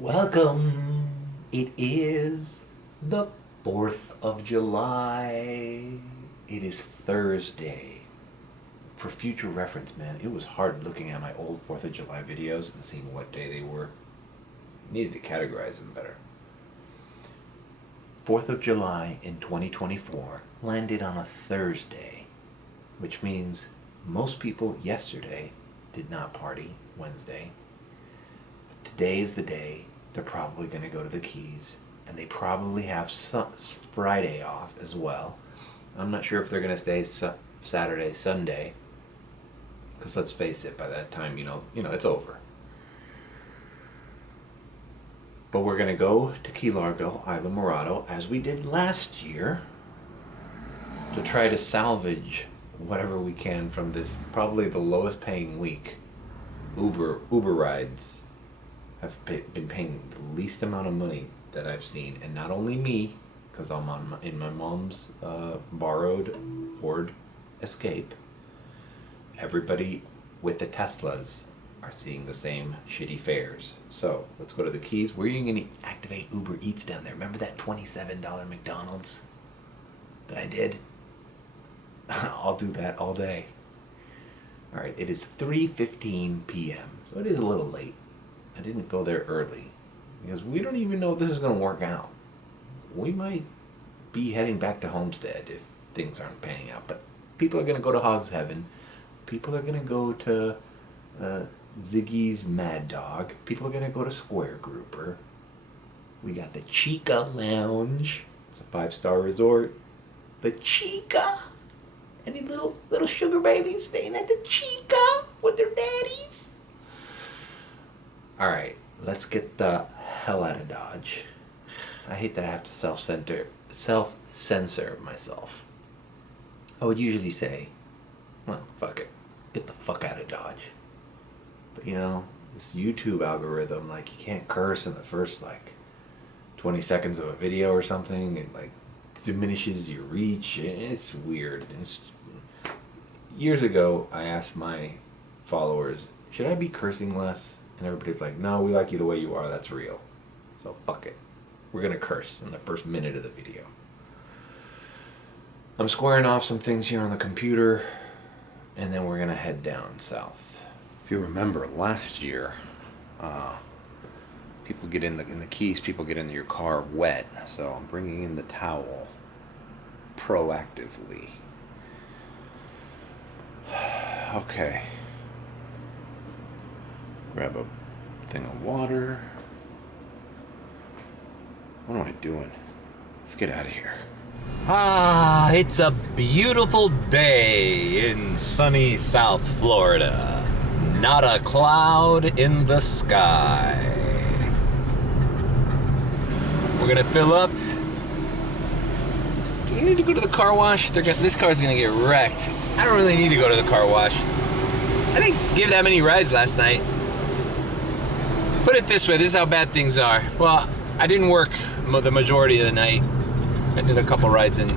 Welcome. It is the 4th of July. It is Thursday. For future reference, man, it was hard looking at my old 4th of July videos and seeing what day they were. Needed to categorize them better. 4th of July in 2024 landed on a Thursday, which means most people yesterday did not party Wednesday. Today is the day they're probably going to go to the Keys, and they probably have Friday off as well. I'm not sure if they're going to stay Saturday, Sunday, because let's face it, by that time, you know, it's over. But we're going to go to Key Largo, Islamorada, as we did last year, to try to salvage whatever we can from this probably the lowest paying week. Uber rides have been paying the least amount of money that I've seen, and not only me, because I'm in my mom's borrowed Ford Escape. Everybody with the Teslas are seeing the same shitty fares. So let's go to the Keys. Where are you going to activate Uber Eats down there? Remember that $27 McDonald's that I did? I'll do that all day. All right, it is 3:15 p.m., so it is a little late. I didn't go there early because we don't even know if this is going to work out. We might be heading back to Homestead if things aren't panning out, but people are going to go to Hog Heaven. People are going to go to Ziggy's Mad Dog. People are going to go to Square Grouper. We got the Chica Lounge. It's a 5-star resort. The Chica. Any little sugar babies staying at the Chica with their daddies? All right, let's get the hell out of Dodge. I hate that I have to self-censor myself. I would usually say, well, fuck it. Get the fuck out of Dodge. But you know, this YouTube algorithm, like, you can't curse in the first, 20 seconds of a video or something. It, diminishes your reach. It's weird. Years ago, I asked my followers, should I be cursing less? And everybody's like, no, we like you the way you are. That's real. So fuck it. We're going to curse in the first minute of the video. I'm squaring off some things here on the computer, and then we're going to head down south. If you remember last year, people get in the Keys, people get into your car wet. So I'm bringing in the towel proactively. Okay. Grab a thing of water. What am I doing? Let's get out of here. Ah, it's a beautiful day in sunny South Florida. Not a cloud in the sky. We're gonna fill up. Do you need to go to the car wash? This car's gonna get wrecked. I don't really need to go to the car wash. I didn't give that many rides last night. Put it this way, this is how bad things are. Well, I didn't work the majority of the night. I did a couple rides in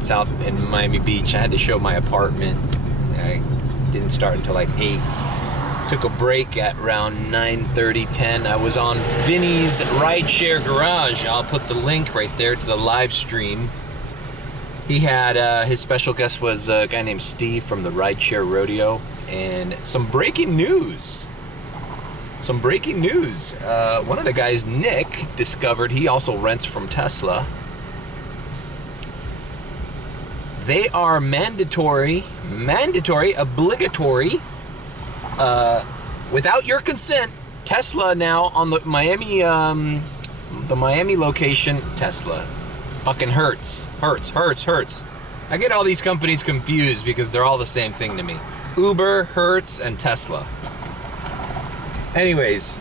Miami Beach. I had to show my apartment. I didn't start until 8. Took a break at around 9:30, 10. I was on Vinny's Rideshare Garage. I'll put the link right there to the live stream. He had, his special guest was a guy named Steve from the Rideshare Rodeo. And some breaking news. One of the guys, Nick, discovered he also rents from Tesla. They are obligatory, without your consent. Tesla now on the Miami location. Tesla, fucking Hertz. I get all these companies confused because they're all the same thing to me. Uber, Hertz, and Tesla. Anyways,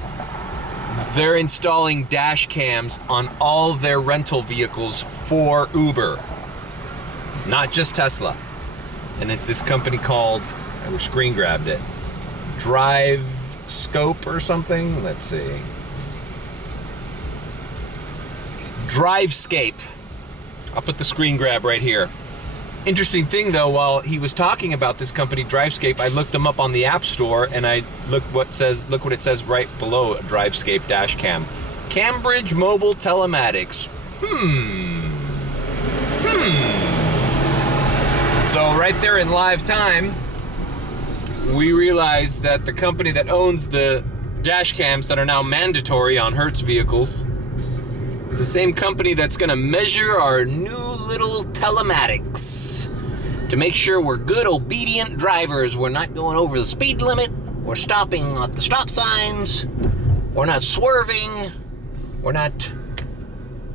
they're installing dash cams on all their rental vehicles for Uber. Not just Tesla. And it's this company called, I screen grabbed it, Drive Scope or something. Let's see. Drivescape. I'll put the screen grab right here. Interesting thing though, while he was talking about this company Drivescape, I looked them up on the App Store and I look what it says right below Drivescape dash cam. Cambridge Mobile Telematics. So right there in live time, we realized that the company that owns the dash cams that are now mandatory on Hertz vehicles is the same company that's going to measure our new little telematics to make sure we're good, obedient drivers. We're not going over the speed limit. We're stopping at the stop signs. We're not swerving.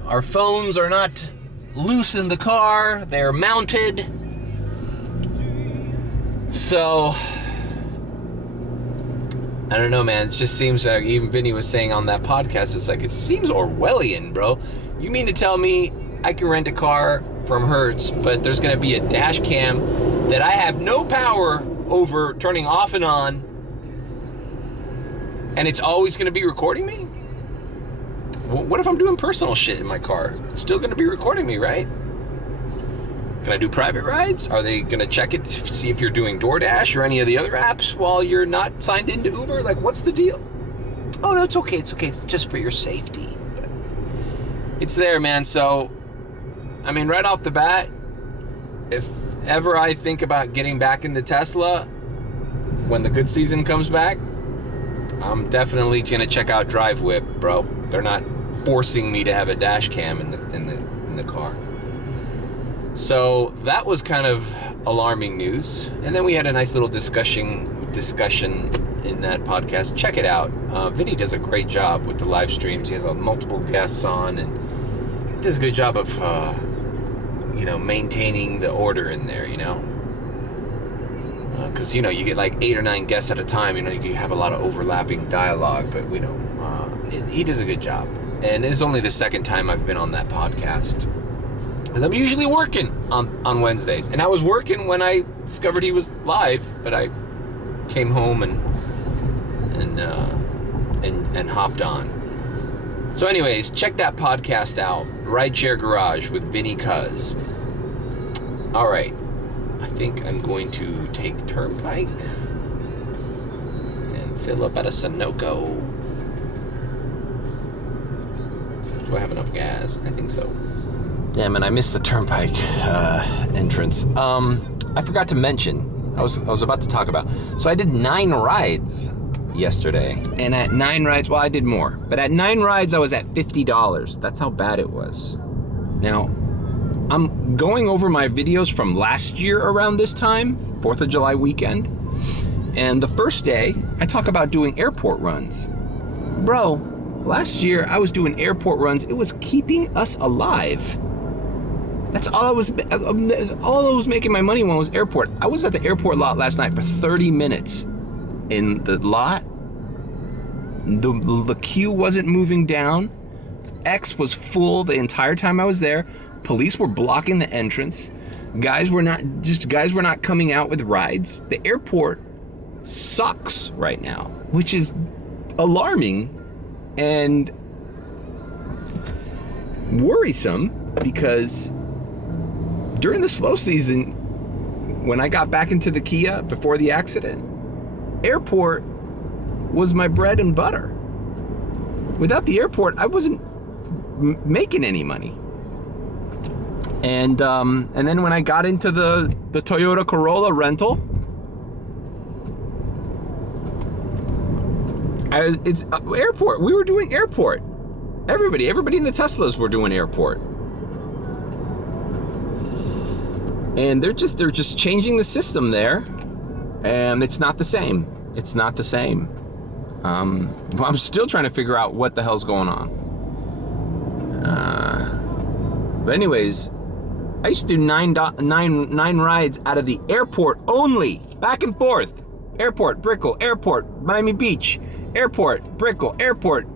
Our phones are not loose in the car. They're mounted. So, I don't know, man. It just seems like, even Vinny was saying on that podcast, it's like, it seems Orwellian, bro. You mean to tell me I can rent a car from Hertz, but there's going to be a dash cam that I have no power over turning off and on, and it's always going to be recording me? What if I'm doing personal shit in my car? It's still going to be recording me, right? Can I do private rides? Are they going to check it to see if you're doing DoorDash or any of the other apps while you're not signed into Uber? Like, what's the deal? Oh, no, it's okay. It's okay. It's just for your safety. But it's there, man. So, I mean, right off the bat, if ever I think about getting back into Tesla when the good season comes back, I'm definitely going to check out Drive Whip, bro. They're not forcing me to have a dash cam in the car. So that was kind of alarming news. And then we had a nice little discussion in that podcast. Check it out. Vinny does a great job with the live streams. He has multiple guests on, and he does a good job of, maintaining the order in there, Because, you get like 8 or 9 guests at a time. You have a lot of overlapping dialogue, but he does a good job. And it's only the second time I've been on that podcast. Because I'm usually working on Wednesdays. And I was working when I discovered he was live, but I came home and hopped on. So anyways, check that podcast out. Rideshare Garage with Vinny Cuz. Alright. I think I'm going to take Turnpike and fill up at a Sunoco. Do I have enough gas? I think so. Damn, and I missed the Turnpike entrance. I forgot to mention, I was about to talk about, so I did 9 rides yesterday, and at 9 rides, well, I did more, but at 9 rides, I was at $50. That's how bad it was. Now, I'm going over my videos from last year around this time, 4th of July weekend, and the first day, I talk about doing airport runs. Bro, last year, I was doing airport runs. It was keeping us alive. That's all I was making my money on was airport. I was at the airport lot last night for 30 minutes. In the lot, the queue wasn't moving down. X was full the entire time I was there. Police were blocking the entrance. Guys were not coming out with rides. The airport sucks right now, which is alarming and worrisome, because during the slow season, when I got back into the Kia before the accident, airport was my bread and butter. Without the airport, I wasn't making any money. And then when I got into the Toyota Corolla rental, it's airport. We were doing airport. Everybody in the Teslas were doing airport. And they're just changing the system there, and it's not the same. It's not the same. I'm still trying to figure out what the hell's going on. But anyways, I used to do nine rides out of the airport only, back and forth. Airport, Brickell, airport, Miami Beach, airport, Brickell, airport,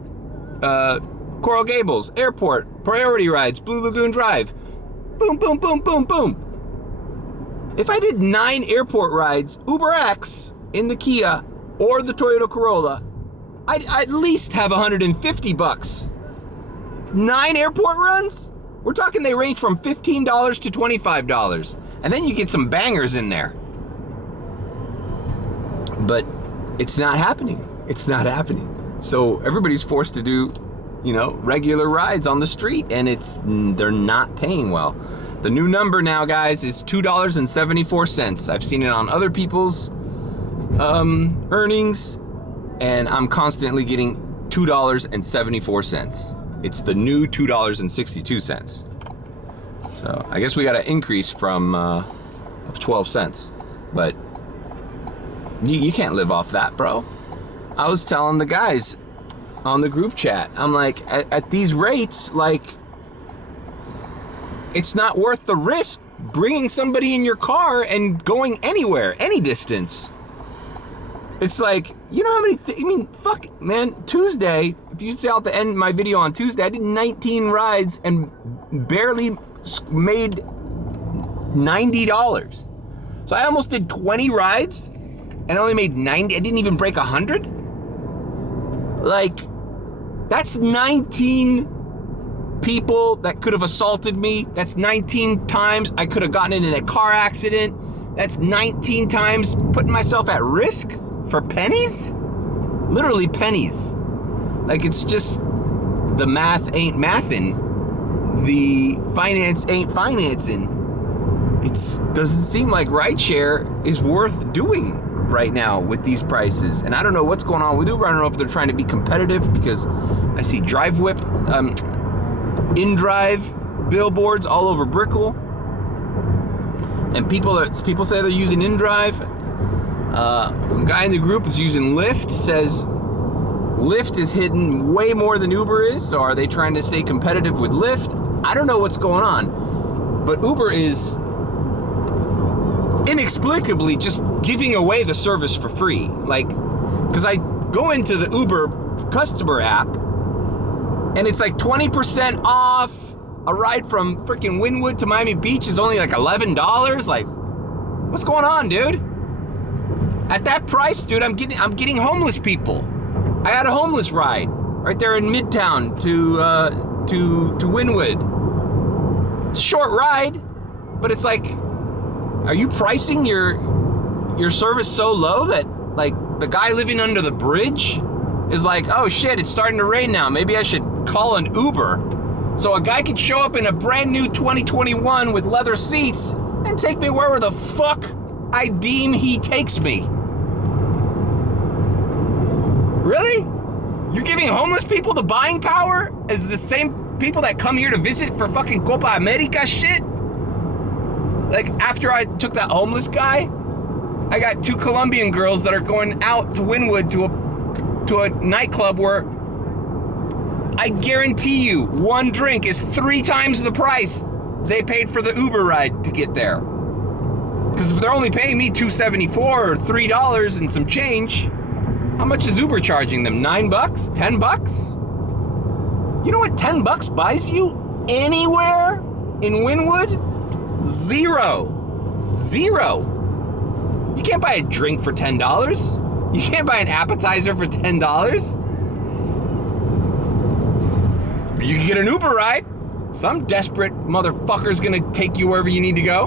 Coral Gables, airport, priority rides, Blue Lagoon Drive. Boom, boom, boom, boom, boom. If I did 9 airport rides, Uber X in the Kia or the Toyota Corolla, I'd at least have $150. 9 airport runs? We're talking they range from $15 to $25. And then you get some bangers in there. But it's not happening. It's not happening. So everybody's forced to do regular rides on the street, and they're not paying well. The new number now, guys, is $2.74. I've seen it on other people's earnings, and I'm constantly getting $2.74. It's the new $2.62. So I guess we got an increase from of 12 cents, but you can't live off that, bro. I was telling the guys on the group chat, I'm like, at these rates, like, it's not worth the risk bringing somebody in your car and going anywhere, any distance. It's like, you know how many, fuck, man, Tuesday, if you saw at the end of my video on Tuesday, I did 19 rides and barely made $90. So I almost did 20 rides and only made 90. I didn't even break 100. Like, that's 19 people that could have assaulted me. That's 19 times I could have gotten in a car accident. That's 19 times putting myself at risk for pennies? Literally pennies. Like, it's just, the math ain't mathin'. The finance ain't financing. It doesn't seem like rideshare is worth doing right now with these prices. And I don't know what's going on with Uber. I don't know if they're trying to be competitive, because I see inDrive billboards all over Brickell. And people say they're using inDrive. A guy in the group is using Lyft, says Lyft is hitting way more than Uber is, so are they trying to stay competitive with Lyft? I don't know what's going on, but Uber is inexplicably just giving away the service for free. Like, because I go into the Uber customer app, and it's like 20% off. A ride from freaking Wynwood to Miami Beach is only like $11. Like, what's going on, dude? At that price, dude, I'm getting homeless people. I had a homeless ride right there in Midtown to Wynwood. Short ride, but it's like, are you pricing your service so low that, like, the guy living under the bridge is like, oh shit, it's starting to rain now, maybe I should call an Uber? So a guy could show up in a brand new 2021 with leather seats and take me wherever the fuck I deem he takes me. Really? You're giving homeless people the buying power as the same people that come here to visit for fucking Copa America shit? Like, after I took that homeless guy, I got 2 Colombian girls that are going out to Wynwood to a nightclub where I guarantee you 1 drink is 3 times the price they paid for the Uber ride to get there. Because if they're only paying me $2.74 or $3 and some change, how much is Uber charging them? $9? $10? You know what $10 buys you anywhere in Wynwood? Zero. You can't buy a drink for $10. You can't buy an appetizer for $10. You can get an Uber ride. Some desperate motherfucker's gonna take you wherever you need to go.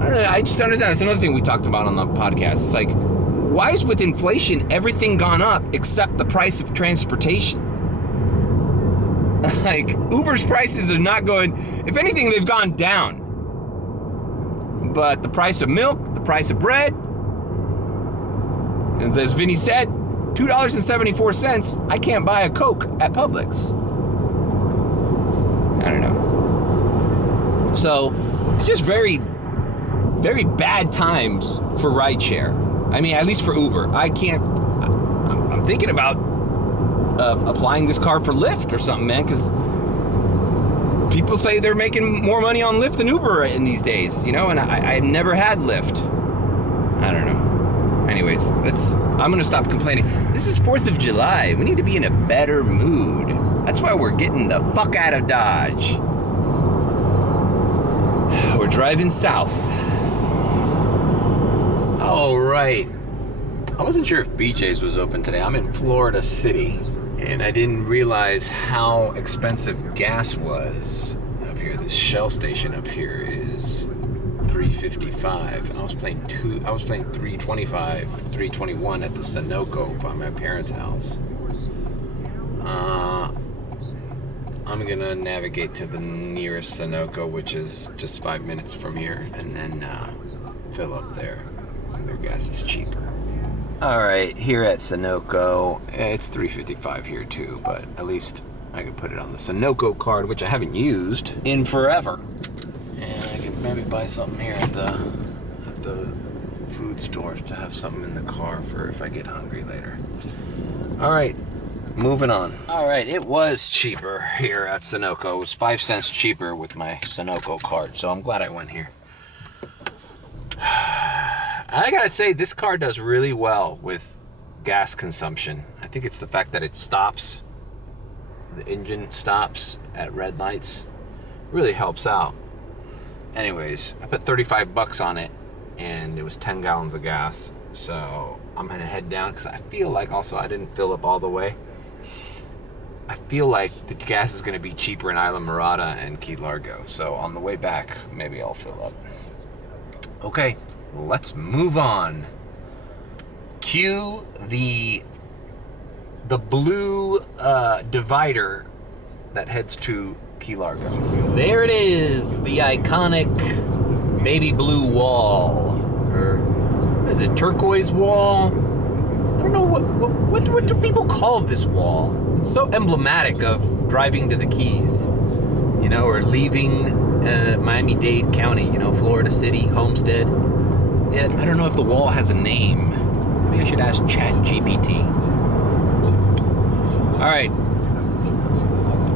I don't know, I just don't understand. That's another thing we talked about on the podcast. It's like, why is with inflation everything gone up except the price of transportation? Like, Uber's prices are not going, if anything, they've gone down. But the price of milk, the price of bread, and as Vinny said, $2.74, I can't buy a Coke at Publix. I don't know. So, it's just very, very bad times for rideshare. I mean, at least for Uber. I'm thinking about applying this car for Lyft or something, man, because people say they're making more money on Lyft than Uber in these days, you know, and I've never had Lyft. I don't know. Anyways, I'm gonna stop complaining. This is 4th of July. We need to be in a better mood. That's why we're getting the fuck out of Dodge. We're driving south. All right. I wasn't sure if BJ's was open today. I'm in Florida City, and I didn't realize how expensive gas was up here. This Shell station up here is $3.55. I was paying $3.25, $3.21 at the Sunoco by my parents' house. I'm gonna navigate to the nearest Sunoco, which is just 5 minutes from here, and then fill up there. Their gas is cheaper. All right, here at Sunoco, it's $3.55 here too, but at least I can put it on the Sunoco card, which I haven't used in forever. And I could maybe buy something here at the food store to have something in the car for if I get hungry later. All right, moving on. All right, it was cheaper here at Sunoco. It was 5 cents cheaper with my Sunoco card, so I'm glad I went here. I gotta say, this car does really well with gas consumption. I think it's the fact that it stops. The engine stops at red lights. Really helps out. Anyways, I put 35 bucks on it, and it was 10 gallons of gas. So I'm gonna head down because I feel like also I didn't fill up all the way. I feel like the gas is gonna be cheaper in Islamorada and Key Largo. So on the way back, maybe I'll fill up. Okay, let's move on. Cue the blue divider that heads to Key Largo. There it is, the iconic baby blue wall. Or what is it, turquoise wall? I don't know, what do people call this wall? It's so emblematic of driving to the Keys, you know, or leaving Miami-Dade County, you know, Florida City, Homestead. Yeah, I don't know if the wall has a name. Maybe I should ask ChatGPT. All right.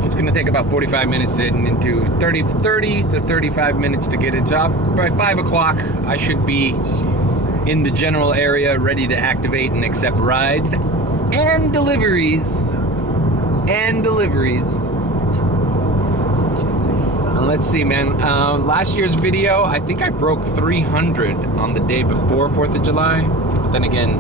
It's gonna take about 45 minutes and into 30 to 35 minutes to get it up. By 5 o'clock, I should be in the general area ready to activate and accept rides and deliveries. And let's see, man. Last year's video, I think I broke 300 on the day before 4th of July. But then again,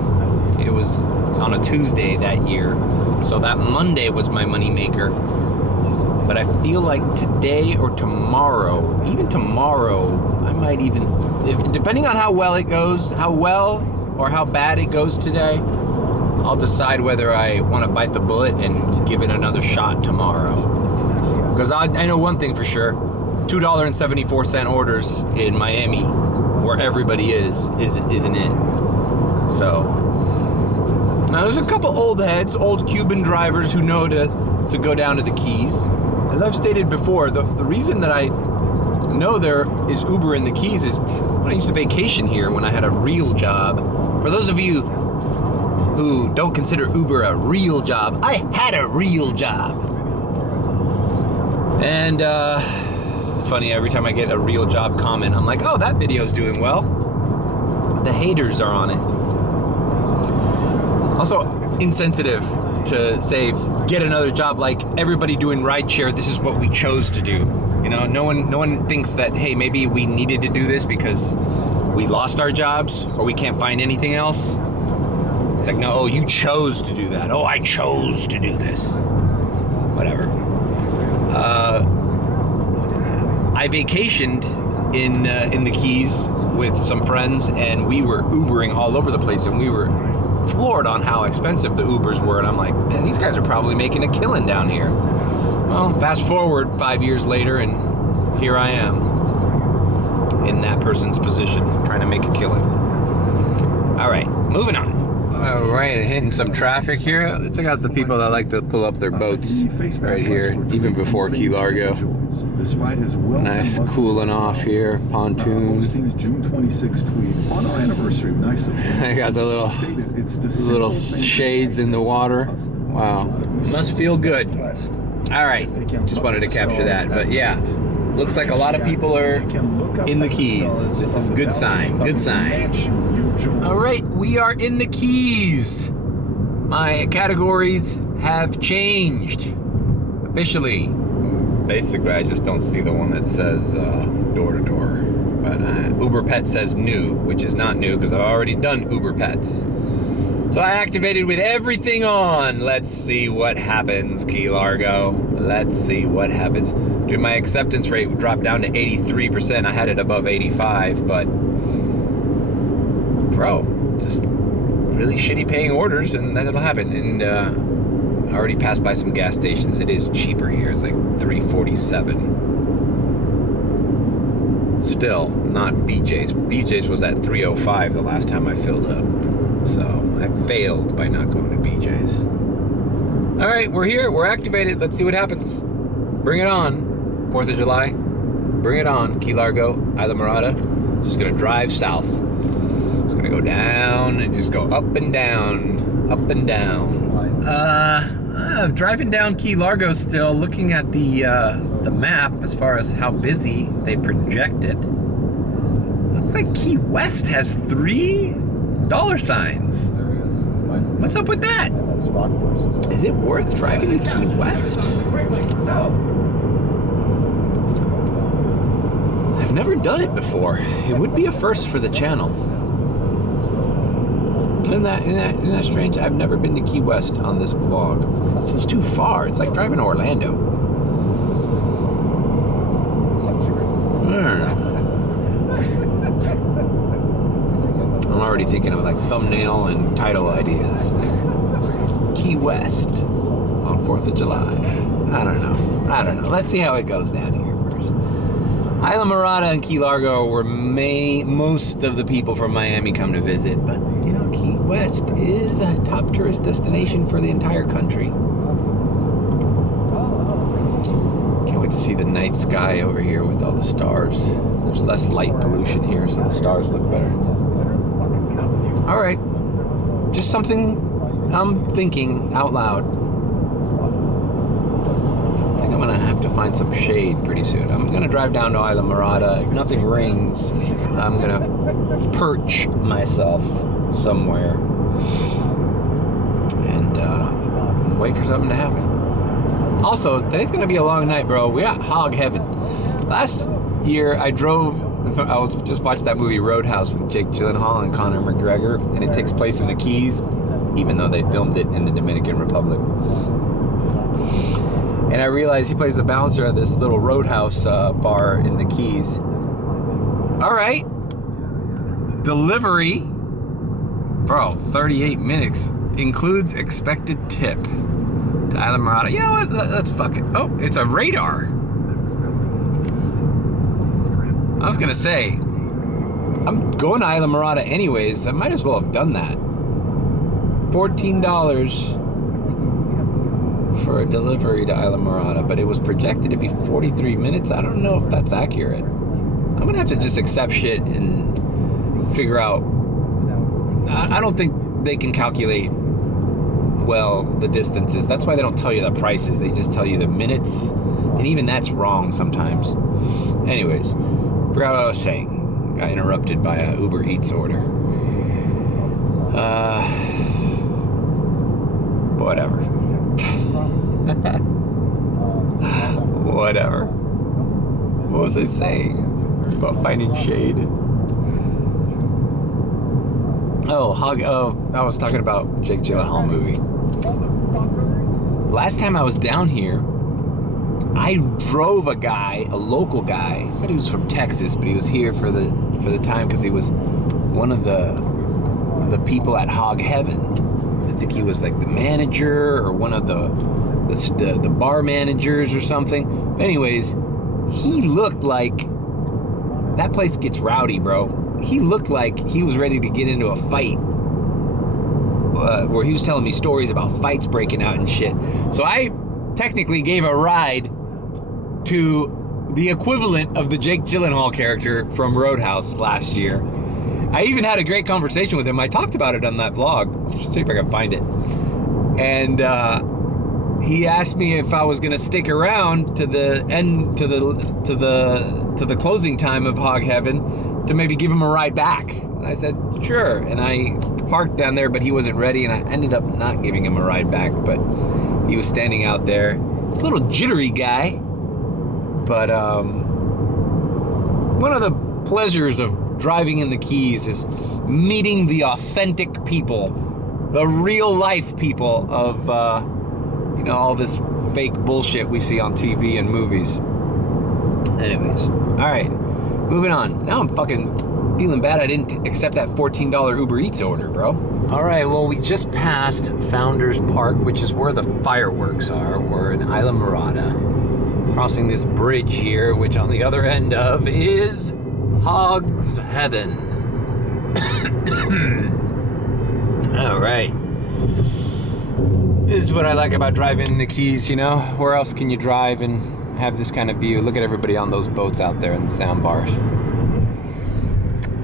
it was on a Tuesday that year. So that Monday was my money maker. But I feel like today or tomorrow, even tomorrow, I might even, depending on how well it goes, how well or how bad it goes today, I'll decide whether I want to bite the bullet and give it another shot tomorrow. Because I know one thing for sure, $2.74 orders in Miami, where everybody isn't it. So, now there's a couple old heads, old Cuban drivers who know to go down to the Keys. As I've stated before, the reason that I know there is Uber in the Keys is when I used to vacation here when I had a real job. For those of you who don't consider Uber a real job, I had a real job. And funny, every time I get a real job comment, I'm like, oh, that video's doing well. The haters are on it. Also, insensitive to say, get another job, like everybody doing rideshare, this is what we chose to do. You know, no one thinks that, hey, maybe we needed to do this because we lost our jobs or we can't find anything else. It's like, no, oh, you chose to do that. Oh, I chose to do this. Whatever. I vacationed in the Keys with some friends, and we were Ubering all over the place, and we were floored on how expensive the Ubers were. And I'm like, man, these guys are probably making a killing down here. Well, fast forward 5 years later, and here I am in that person's position, trying to make a killing. All right, moving on. All right, hitting some traffic here. Let's check out the people that like to pull up their boats right here, even before Key Largo. Nice cooling off here, pontoon. I got the little shades in the water. Wow, must feel good. All right, just wanted to capture that, but yeah, looks like a lot of people are in the Keys. This is a good sign, good sign. All right, we are in the Keys. My categories have changed officially. Basically, I just don't see the one that says door to door. But Uber Pet says new, which is not new because I've already done Uber Pets. So I activated with everything on. Let's see what happens, Key Largo. Let's see what happens. Dude, my acceptance rate dropped down to 83%. I had it above 85, but bro, just really shitty paying orders, and that'll happen. And I already passed by some gas stations. It is cheaper here. It's like $3.47. Still not BJ's. BJ's was at $3.05 the last time I filled up. So I failed by not going to BJ's. All right, we're here. We're activated. Let's see what happens. Bring it on. 4th of July. Bring it on. Key Largo, Islamorada. Just gonna drive south. It's gonna go down and just go up and down, up and down. Driving down Key Largo still, looking at the map as far as how busy they project it. Looks like Key West has $3 signs. What's up with that? Is it worth driving to Key West? I've never done it before. It would be a first for the channel. Isn't that strange? I've never been to Key West on this vlog. It's just too far. It's like driving to Orlando. I don't know. I'm already thinking of like thumbnail and title ideas. Key West on 4th of July. I don't know. Let's see how it goes down here first. Islamorada and Key Largo where most of the people from Miami come to visit, but you know, Key West is a top tourist destination for the entire country. Can't wait to see the night sky over here with all the stars. There's less light pollution here, so the stars look better. All right, just something I'm thinking out loud. I think I'm gonna have to find some shade pretty soon. I'm gonna drive down to Islamorada. If nothing rings, I'm gonna perch myself somewhere and wait for something to happen. Also, today's gonna be a long night, bro. We got Hog Heaven. Last year, I was just watching that movie Roadhouse with Jake Gyllenhaal and Conor McGregor, and it takes place in the Keys, even though they filmed it in the Dominican Republic. And I realized he plays the bouncer at this little Roadhouse bar in the Keys. All right. Delivery. Bro, 38 minutes. Includes expected tip. To Islamorada. You know what? Let's fuck it. Oh, it's a radar. I was going to say, I'm going to Islamorada anyways. I might as well have done that. $14 for a delivery to Islamorada, but it was projected to be 43 minutes. I don't know if that's accurate. I'm gonna have to just accept shit and figure out. I don't think they can calculate well the distances. That's why they don't tell you the prices. They just tell you the minutes, and even that's wrong sometimes. Anyways, forgot what I was saying. Got interrupted by a Uber Eats order. Whatever. Whatever. What was I saying about finding shade? Oh, I was talking about Jake Gyllenhaal movie. Last time I was down here, I drove a local guy. He said he was from Texas, but he was here for the time because he was one of the people at Hog Heaven. I think he was like the manager or one of the bar managers or something. But anyways, he looked like that place gets rowdy, bro. He looked like he was ready to get into a fight. Where he was telling me stories about fights breaking out and shit. So I technically gave a ride to the equivalent of the Jake Gyllenhaal character from Roadhouse last year. I even had a great conversation with him. I talked about it on that vlog. Let's see if I can find it. And he asked me if I was gonna stick around to the end, to the closing time of Hog Heaven, to maybe give him a ride back. And I said sure. And I parked down there, but he wasn't ready, and I ended up not giving him a ride back. But he was standing out there, a little jittery guy. But one of the pleasures of driving in the Keys is meeting the authentic people, the real life people of all this fake bullshit we see on TV and movies. Anyways, all right, moving on. Now I'm fucking feeling bad I didn't accept that $14 Uber Eats order, bro. All right, well, we just passed Founders Park, which is where the fireworks are. We're in Islamorada, crossing this bridge here, which on the other end of is Hog Heaven. All right. This is what I like about driving the Keys, you know? Where else can you drive and have this kind of view? Look at everybody on those boats out there in the sound bars.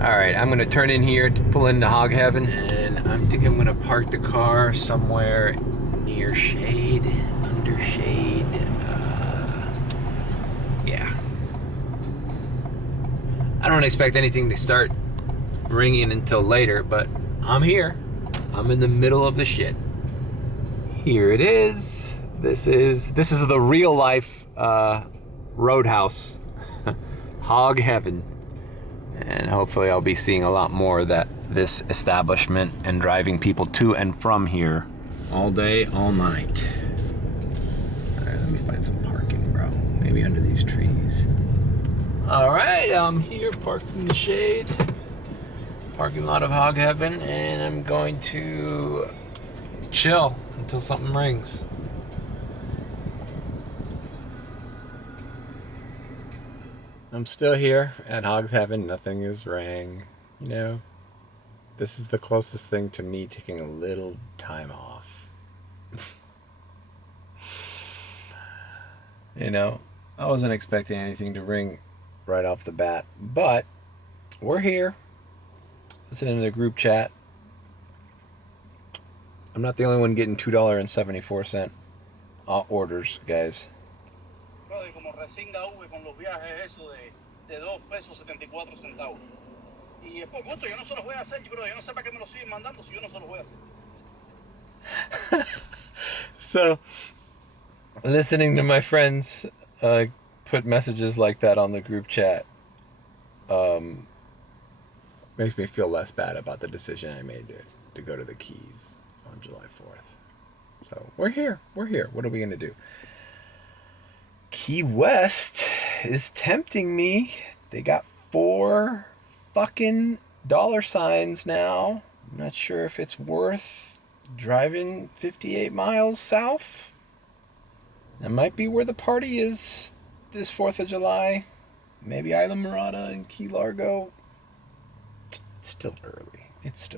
All right, I'm gonna turn in here to pull into Hog Heaven, and I think I'm gonna park the car somewhere near shade, under shade. Yeah. I don't expect anything to start ringing until later, but I'm here. I'm in the middle of the shit. Here it is. This is the real life Roadhouse, Hog Heaven. And hopefully I'll be seeing a lot more of this establishment and driving people to and from here all day, all night. All right, let me find some parking, bro. Maybe under these trees. All right, I'm here parked in the shade. Parking lot of Hog Heaven, and I'm going to chill until something rings. I'm still here at Hog Heaven. Nothing is rang. You know, this is the closest thing to me taking a little time off. You know, I wasn't expecting anything to ring right off the bat, but we're here. Listening to the group chat. I'm not the only one getting $2.74 orders, guys. Como recién con los viajes eso de 2 pesos 74 centavos. Y es por gusto, yo no se los voy a hacer, bro. Yo no sé para qué me los siguen mandando si yo no se los voy a hacer. So, listening to my friends put messages like that on the group chat makes me feel less bad about the decision I made to go to the Keys on July 4th. So, we're here. What are we going to do? Key West is tempting me. They got 4 fucking $signs now. I'm not sure if it's worth driving 58 miles south. That might be where the party is this 4th of July. Maybe Islamorada and Key Largo. It's still early. It's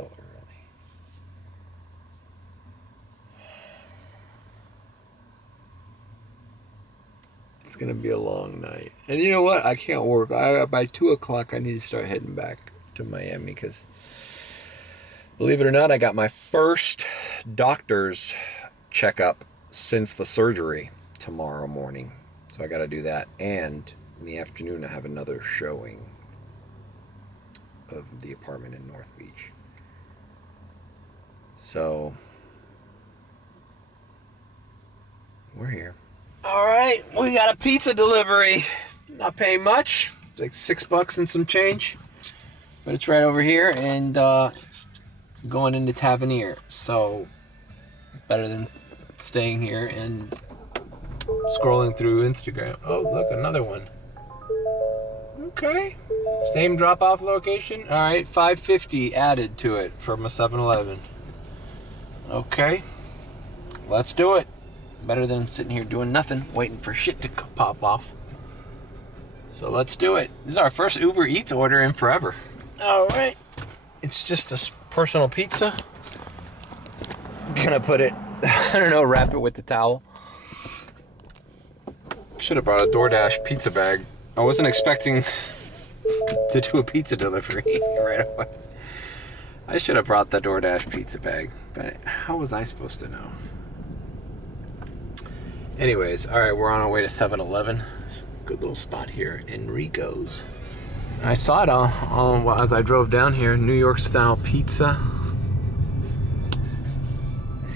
gonna be a long night. And you know what? I can't work. By 2 o'clock, I need to start heading back to Miami because, believe it or not, I got my first doctor's checkup since the surgery tomorrow morning. So I got to do that. And in the afternoon, I have another showing of the apartment in North Beach. So we're here. All right, we got a pizza delivery. Not paying much, like $6 and some change, but it's right over here and going into Tavernier. So better than staying here and scrolling through Instagram. Oh, look, another one. Okay, same drop-off location. All right, $5.50 added to it from a 7-Eleven. Okay, let's do it. Better than sitting here doing nothing, waiting for shit to pop off. So let's do it. This is our first Uber Eats order in forever. All right, it's just a personal pizza. I'm gonna put it, I don't know, wrap it with the towel. Should have brought a DoorDash pizza bag. I wasn't expecting to do a pizza delivery right away. I should have brought the DoorDash pizza bag, but how was I supposed to know? Anyways, all right, we're on our way to 7-Eleven. Good little spot here, Enrico's. I saw it as I drove down here, New York style pizza.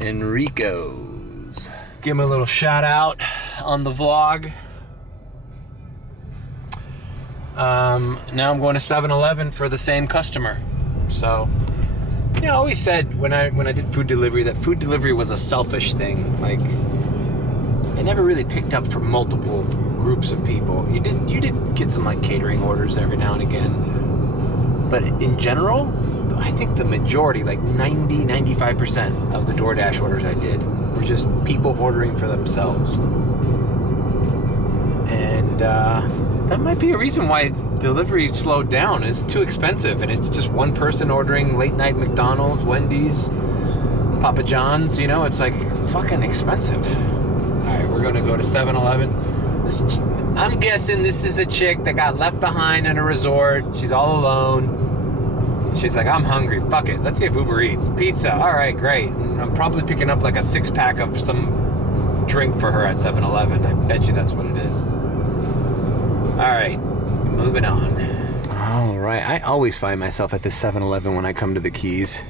Enrico's. Give him a little shout out on the vlog. Now I'm going to 7-Eleven for the same customer. So, you know, I always said when I did food delivery that food delivery was a selfish thing. Like, I never really picked up for multiple groups of people. You did get some like catering orders every now and again, but in general, I think the majority, like 95% of the DoorDash orders I did were just people ordering for themselves. And that might be a reason why delivery slowed down. It's too expensive, and it's just one person ordering late night McDonald's, Wendy's, Papa John's, you know, it's like fucking expensive. All right, we're gonna go to 7-Eleven. I'm guessing this is a chick that got left behind in a resort. She's all alone. She's like, I'm hungry, fuck it. Let's see if Uber Eats. Pizza, all right, great. And I'm probably picking up like a 6-pack of some drink for her at 7-Eleven. I bet you that's what it is. All right, moving on. All right, I always find myself at this 7-Eleven when I come to the Keys.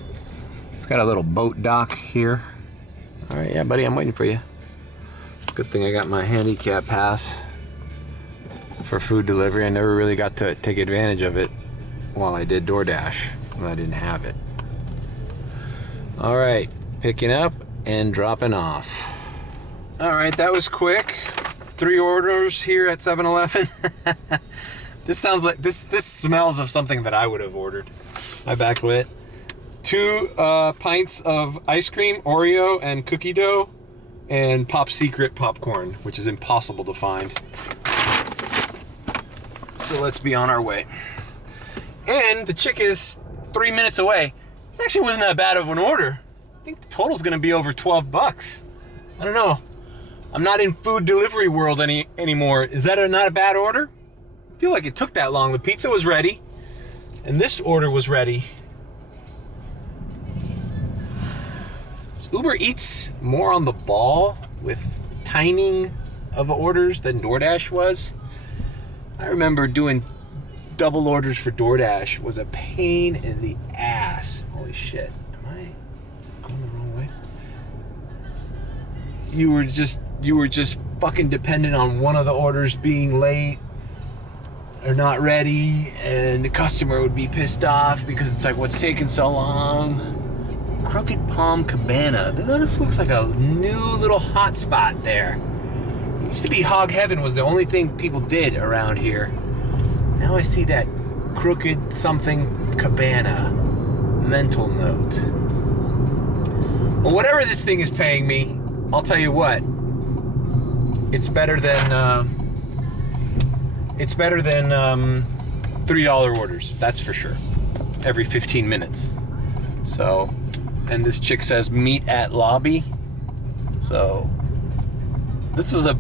It's got a little boat dock here. All right, yeah, buddy, I'm waiting for you. Good thing I got my handicap pass for food delivery. I never really got to take advantage of it while I did DoorDash. Well, I didn't have it. All right, picking up and dropping off. All right, that was quick. 3 orders here at 7-Eleven. This sounds like, this smells of something that I would have ordered. My backlit. 2 pints of ice cream, Oreo and cookie dough, and Pop Secret popcorn, which is impossible to find. So let's be on our way. And the chick is 3 minutes away. This actually wasn't that bad of an order. I think the total's gonna be over $12. I don't know. I'm not in food delivery world anymore. Is that not a bad order? I feel like it took that long. The pizza was ready, and this order was ready. Uber Eats more on the ball with timing of orders than DoorDash was. I remember doing double orders for DoorDash was a pain in the ass. Holy shit. Am I going the wrong way? You were just fucking dependent on one of the orders being late or not ready, and the customer would be pissed off because it's like, what's taking so long? Crooked Palm Cabana. This looks like a new little hot spot there. It used to be Hog Heaven was the only thing people did around here. Now I see that Crooked something Cabana. Mental note. Well, whatever this thing is paying me, I'll tell you what. It's better than $3 orders. That's for sure. Every 15 minutes. So. And this chick says meet at lobby. So this was a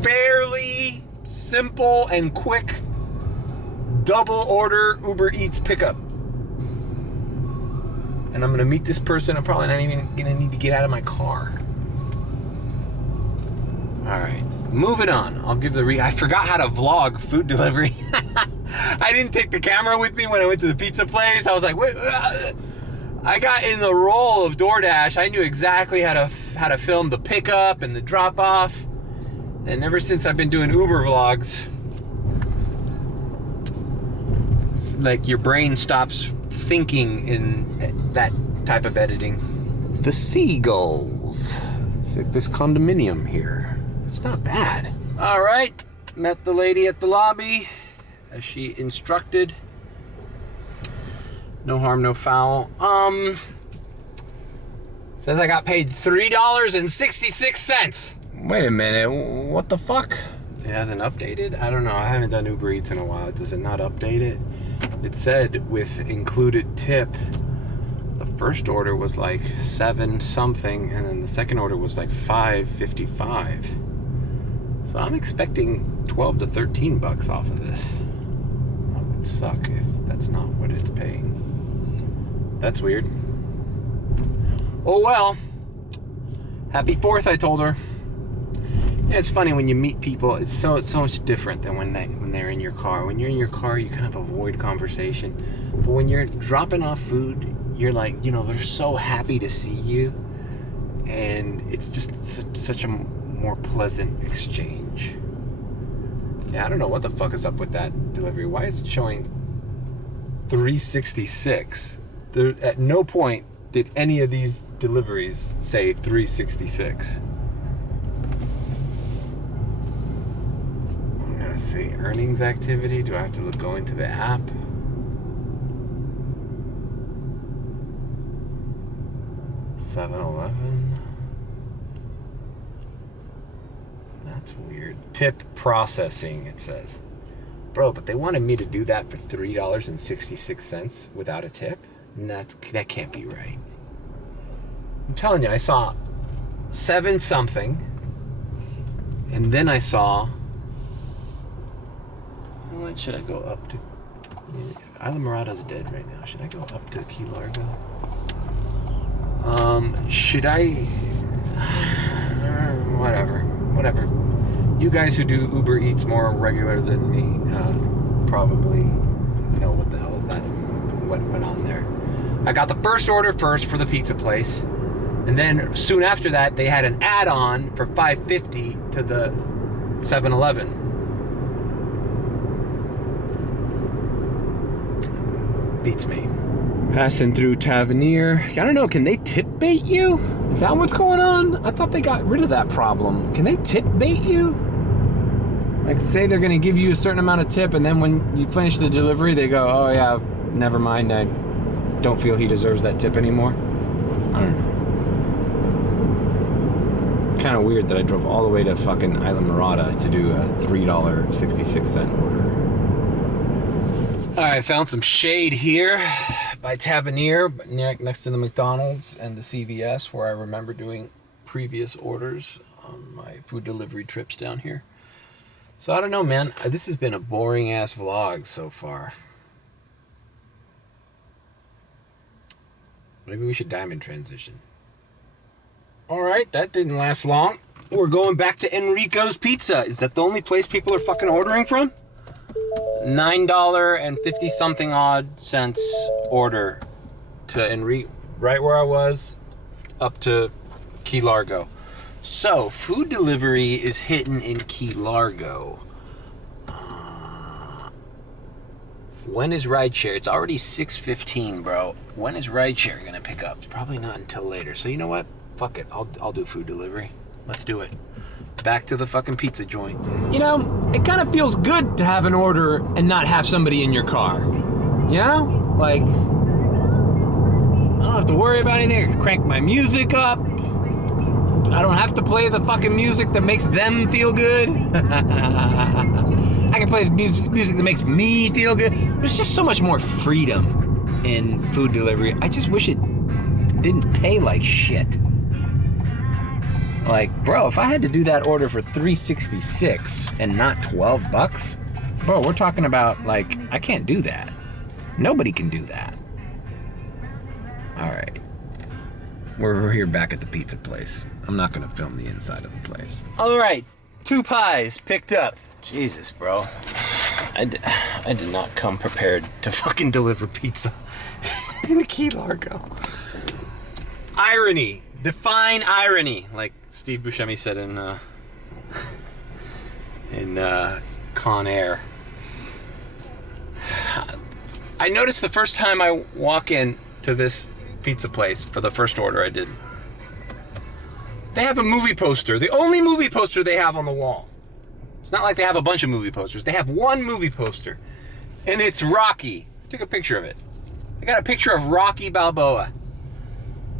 fairly simple and quick double order Uber Eats pickup. And I'm gonna meet this person. I'm probably not even gonna need to get out of my car. All right, moving on. I'll give I forgot how to vlog food delivery. I didn't take the camera with me when I went to the pizza place. I was like, wait. I got in the role of DoorDash. I knew exactly how to film the pickup and the drop off. And ever since I've been doing Uber vlogs, like your brain stops thinking in that type of editing. The seagulls. It's like this condominium here. It's not bad. All right, met the lady at the lobby as she instructed. No harm, no foul. Says I got paid $3.66. Wait a minute, what the fuck? It hasn't updated? I don't know, I haven't done Uber Eats in a while. Does it not update it? It said with included tip, the first order was like 7 something, and then the second order was like $5.55. So I'm expecting 12 to 13 bucks off of this. That would suck if that's not what it's paying. That's weird. Oh well. Happy 4th, I told her. Yeah, it's funny when you meet people. It's so much different than when they're in your car. When you're in your car, you kind of avoid conversation. But when you're dropping off food, you're like, you know, they're so happy to see you, and it's just such a more pleasant exchange. Yeah, I don't know what the fuck is up with that delivery. Why is it showing $3.66? There, at no point did any of these deliveries say $3.66. I'm gonna see earnings activity. Do I have to go into the app? 7-Eleven. That's weird. Tip processing, it says. Bro, but they wanted me to do that for $3.66 without a tip? That can't be right. I'm telling you, I saw 7 something, and then I saw... What should I go up to? Islamorada's dead right now. Should I go up to Key Largo? Should I... Whatever. You guys who do Uber Eats more regular than me probably know what the hell what went on there. I got the first order first for the pizza place, and then soon after that they had an add-on for $5.50 to the 7-Eleven. Beats me. Passing through Tavernier. I don't know, can they tip bait you? Is that what's going on? I thought they got rid of that problem. Can they tip bait you? Like, say they're gonna give you a certain amount of tip, and then when you finish the delivery, they go, oh yeah, never mind, I don't feel he deserves that tip anymore. I don't know. Kind of weird that I drove all the way to fucking Islamorada to do a $3.66 order. Alright, found some shade here by Tavernier, next to the McDonald's and the CVS, where I remember doing previous orders on my food delivery trips down here. So I don't know, man. This has been a boring ass vlog so far. Maybe we should diamond transition. Alright, that didn't last long. We're going back to Enrico's Pizza. Is that the only place people are fucking ordering from? $9 something odd cents order to Enrico, right where I was, up to Key Largo. So, food delivery is hitting in Key Largo. When is Rideshare? It's already 6:15, bro. When is Rideshare gonna pick up? Probably not until later. So you know what? Fuck it. I'll do food delivery. Let's do it. Back to the fucking pizza joint. You know, it kind of feels good to have an order and not have somebody in your car. You know? Like, I don't have to worry about anything. I can crank my music up. I don't have to play the fucking music that makes them feel good. I can play the music that makes me feel good. There's just so much more freedom in food delivery. I just wish it didn't pay like shit. Like, bro, if I had to do that order for $3.66 and not $12, bro, we're talking about, like, I can't do that. Nobody can do that. All right. We're here back at the pizza place. I'm not gonna film the inside of the place. All right, 2 pies picked up. Jesus, bro. I did not come prepared to fucking deliver pizza in Key Largo. Irony. Define irony, like Steve Buscemi said in Con Air. I noticed the first time I walk in to this pizza place for the first order I did, they have a movie poster. The only movie poster they have on the wall. It's not like they have a bunch of movie posters. They have one movie poster, and it's Rocky. I took a picture of it. I got a picture of Rocky Balboa.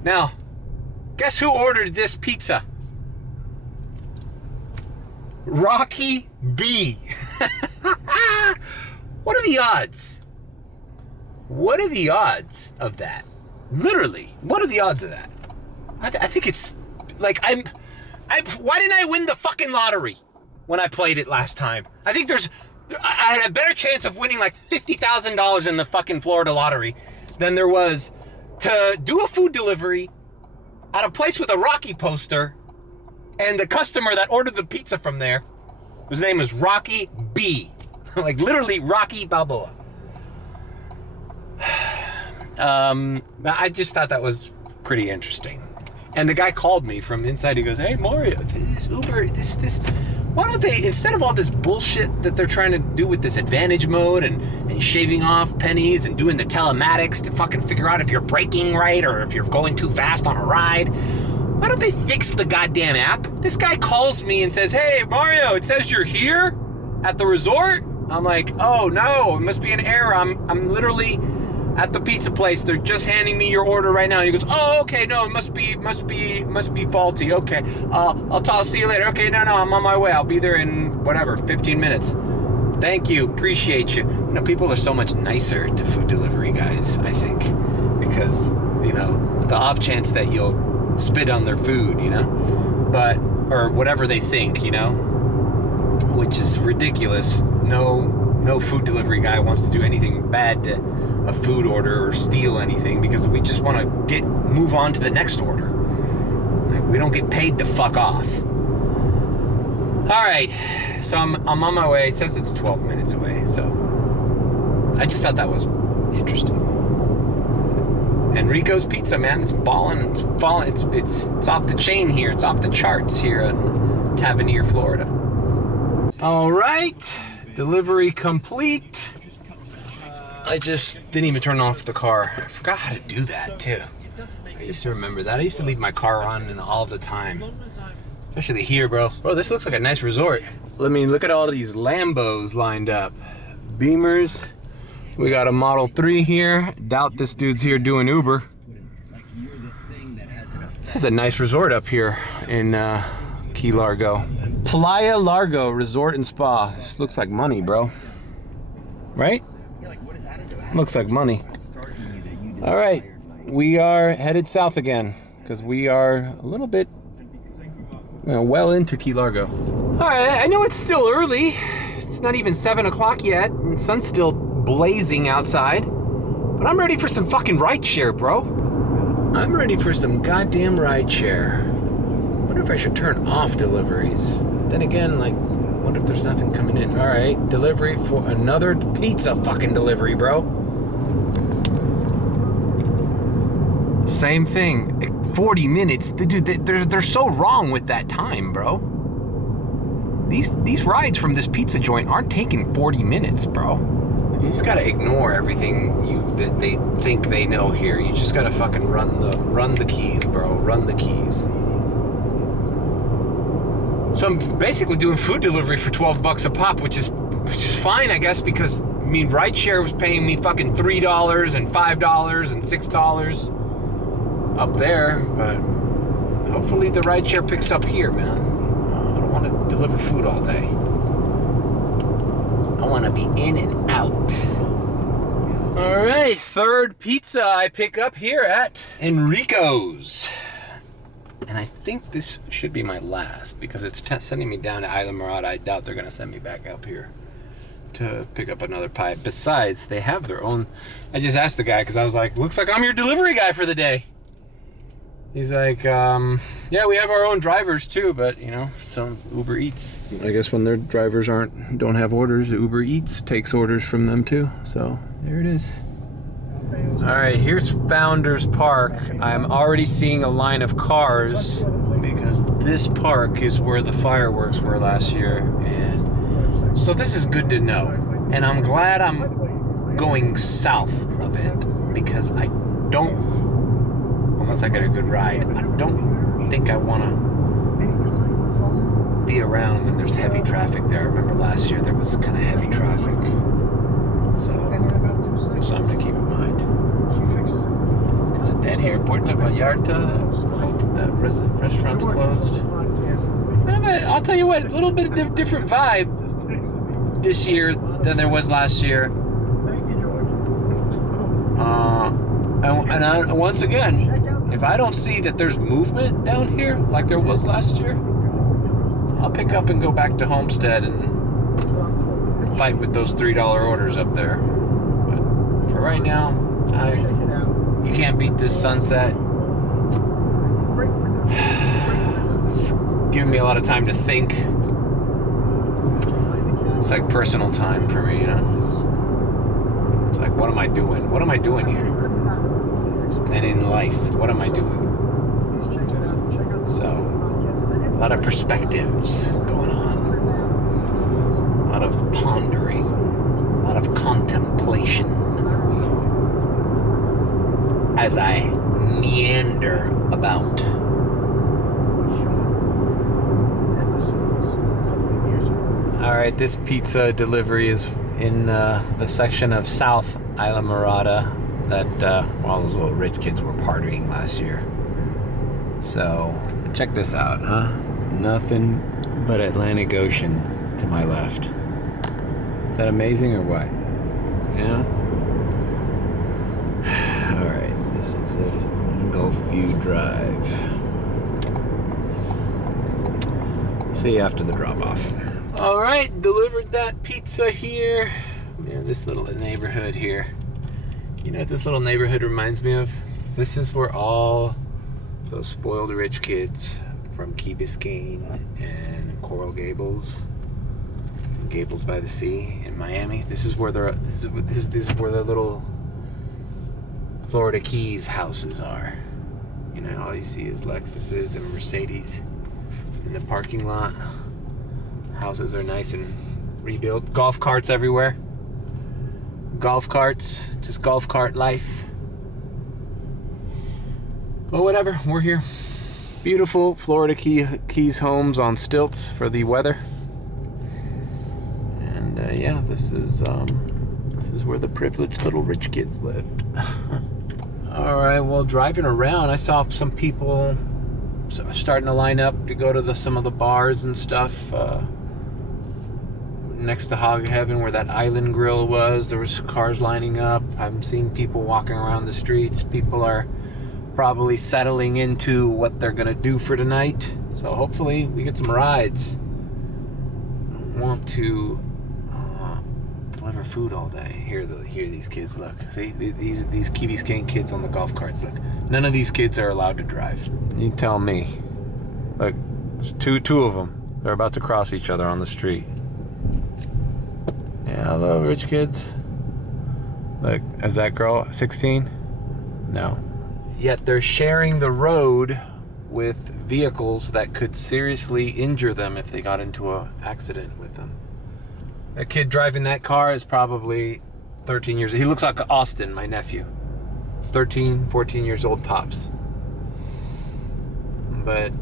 Now, guess who ordered this pizza? Rocky B. What are the odds? What are the odds of that? Literally, what are the odds of that? I think it's like why didn't I win the fucking lottery when I played it last time? I think I had a better chance of winning like $50,000 in the fucking Florida lottery than there was to do a food delivery at a place with a Rocky poster, and the customer that ordered the pizza from there, his name is Rocky B. Like literally Rocky Balboa. I just thought that was pretty interesting. And the guy called me from inside. He goes, "Hey Mario, this Uber, this why don't they, instead of all this bullshit that they're trying to do with this advantage mode and shaving off pennies and doing the telematics to fucking figure out if you're braking right or if you're going too fast on a ride, why don't they fix the goddamn app?" This guy calls me and says, "Hey Mario, it says you're here at the resort." I'm like, "Oh no, it must be an error. I'm literally at the pizza place. They're just handing me your order right now. And he goes, oh, okay, no, it must be faulty. Okay, I'll see you later. Okay, no, I'm on my way. I'll be there in whatever, 15 minutes. Thank you, appreciate you. You know, people are so much nicer to food delivery guys, I think, because, you know, the off chance that you'll spit on their food, you know, or whatever they think, you know, which is ridiculous. No food delivery guy wants to do anything bad to a food order or steal anything, because we just want to move on to the next order. Like, we don't get paid to fuck off. All right, so I'm on my way. It says it's 12 minutes away, so I just thought that was interesting. Enrico's Pizza, man, it's balling, it's falling, it's off the chain here. It's off the charts here in Tavernier, Florida. All right, delivery complete. I just didn't even turn off the car. I forgot how to do that too. I used to remember that. I used to leave my car on all the time. Especially here, bro. Bro, this looks like a nice resort. Let me look at all of these Lambos lined up. Beamers. We got a Model 3 here. Doubt this dude's here doing Uber. This is a nice resort up here in Key Largo. Playa Largo Resort and Spa. This looks like money, bro. Right? Looks like money. All right, we are headed south again because we are a little bit well into Key Largo. All right, I know it's still early. It's not even 7 o'clock yet, and the sun's still blazing outside. But I'm ready for some fucking rideshare, bro. I'm ready for some goddamn rideshare. I wonder if I should turn off deliveries. Then again, like, what if there's nothing coming in? All right, delivery for another pizza fucking delivery, bro. Same thing, 40 minutes. Dude, they're so wrong with that time, bro. These rides from this pizza joint aren't taking 40 minutes, bro. You just gotta ignore everything that they think they know here. You just gotta fucking run the keys, bro. Run the keys. So I'm basically doing food delivery for 12 bucks a pop, which is fine, I guess, because I mean, rideshare was paying me fucking $3 and $5 and $6 up there, but hopefully the rideshare picks up here, man. I don't want to deliver food all day. I want to be in and out. All right, third pizza I pick up here at Enrico's. And I think this should be my last because it's sending me down to Islamorada. I doubt they're going to send me back up here to pick up another pie. Besides, they have their own. I just asked the guy because I was like, looks like I'm your delivery guy for the day. He's like, yeah, we have our own drivers too, but you know, some Uber Eats. I guess when their drivers don't have orders, Uber Eats takes orders from them too. So there it is. All right, here's Founders Park. I'm already seeing a line of cars because this park is where the fireworks were last year, and so this is good to know. And I'm glad I'm going south of it because I don't, unless I get a good ride, I don't think I want to be around when there's heavy traffic there. I remember last year there was kind of heavy traffic, so something to keep in mind. Kind of dead here. Puerto Vallarta, that restaurant's closed. I'll tell you what, a little bit of different vibe this year than there was last year. And once again, if I don't see that there's movement down here like there was last year, I'll pick up and go back to Homestead and fight with those $3 orders up there. But for right now, you can't beat this sunset. It's giving me a lot of time to think. It's like personal time for me, you know? It's like, what am I doing? What am I doing here? And in life, what am I doing? So, a lot of perspectives going on. A lot of pondering. A lot of contemplation. As I meander about. Alright, this pizza delivery is in the section of South Islamorada. that all those little rich kids were partying last year. So check this out, huh? Nothing but Atlantic Ocean to my left. Is that amazing or what? Yeah? Alright, this is a Gulfview Drive. See you after the drop-off. Alright, delivered that pizza here. Man, this little neighborhood here. You know what this little neighborhood reminds me of? This is where all those spoiled rich kids from Key Biscayne and Coral Gables, and Gables by the Sea in Miami. This is where this is where the little Florida Keys houses are. You know, all you see is Lexuses and Mercedes in the parking lot. Houses are nice and rebuilt. Golf carts everywhere. Golf carts, just golf cart life. Well, whatever, we're here. Beautiful Florida Keys homes on stilts for the weather. And yeah, this is where the privileged little rich kids lived. All right, well, driving around, I saw some people starting to line up to go to some of the bars and stuff. Next to Hog Heaven, where that island grill was, there was cars lining up. I'm seeing people walking around the streets. People are probably settling into what they're gonna do for tonight. So hopefully we get some rides. I don't want to deliver food all day. Here these kids, look. See, these Key Biscayne kids on the golf carts, look. None of these kids are allowed to drive. You tell me. Look, there's two of them. They're about to cross each other on the street. Yeah, hello, rich kids. Look, is that girl 16? No. Yet they're sharing the road with vehicles that could seriously injure them if they got into an accident with them. That kid driving that car is probably 13 years old. He looks like Austin, my nephew. 13, 14 years old tops. But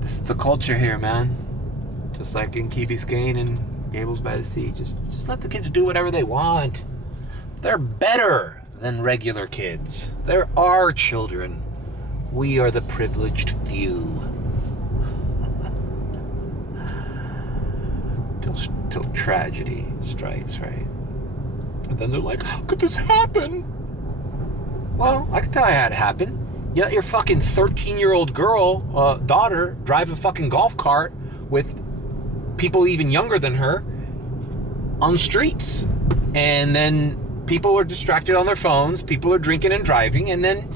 this is the culture here, man. Just like in Key Biscayne and Gables by the Sea. Just let the kids do whatever they want. They're better than regular kids. They're our children. We are the privileged few. Till tragedy strikes, right? And then they're like, how could this happen? Well, I can tell you how it happened. You let your fucking 13-year-old girl, daughter, drive a fucking golf cart with people even younger than her on the streets. And then people are distracted on their phones, people are drinking and driving, and then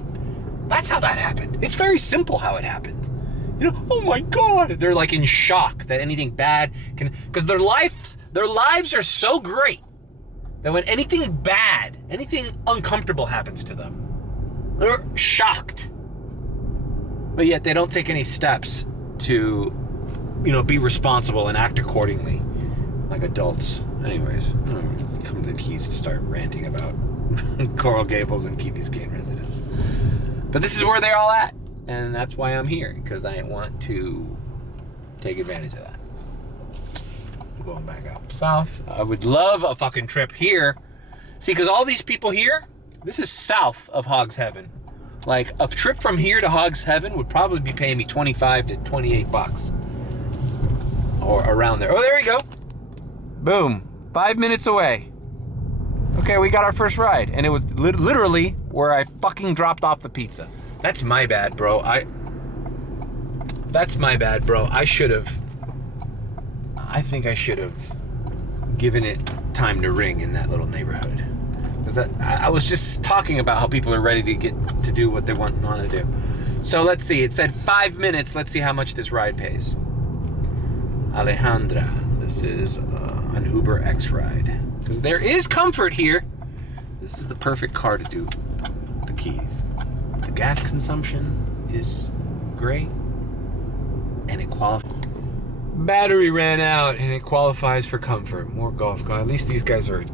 that's how that happened. It's very simple how it happened. You know, oh my God, they're like in shock that anything bad can, because their lives are so great that when anything bad, anything uncomfortable happens to them, they're shocked. But yet they don't take any steps to, you know, be responsible and act accordingly like adults. Anyways, come to the Keys to start ranting about Coral Gables and Key Biscayne residents. But this is where they're all at, and that's why I'm here, because I want to take advantage of that. I'm going back up south. I would love a fucking trip here. See, because all these people here, this is south of Hog's Heaven. Like, a trip from here to Hog's Heaven would probably be paying me $25 to $28. Or around there. Oh, there we go. Boom. 5 minutes away. Okay, we got our first ride. And it was literally where I fucking dropped off the pizza. That's my bad, bro. That's my bad, bro. I think I should have given it time to ring in that little neighborhood. Because I was just talking about how people are ready to get to do what they want to do. So let's see. It said 5 minutes. Let's see how much this ride pays. Alejandra. This is an Uber X ride. Because there is comfort here. This is the perfect car to do the Keys. The gas consumption is great. And it qualifies. Battery ran out and it qualifies for comfort. More golf carts. At least these guys are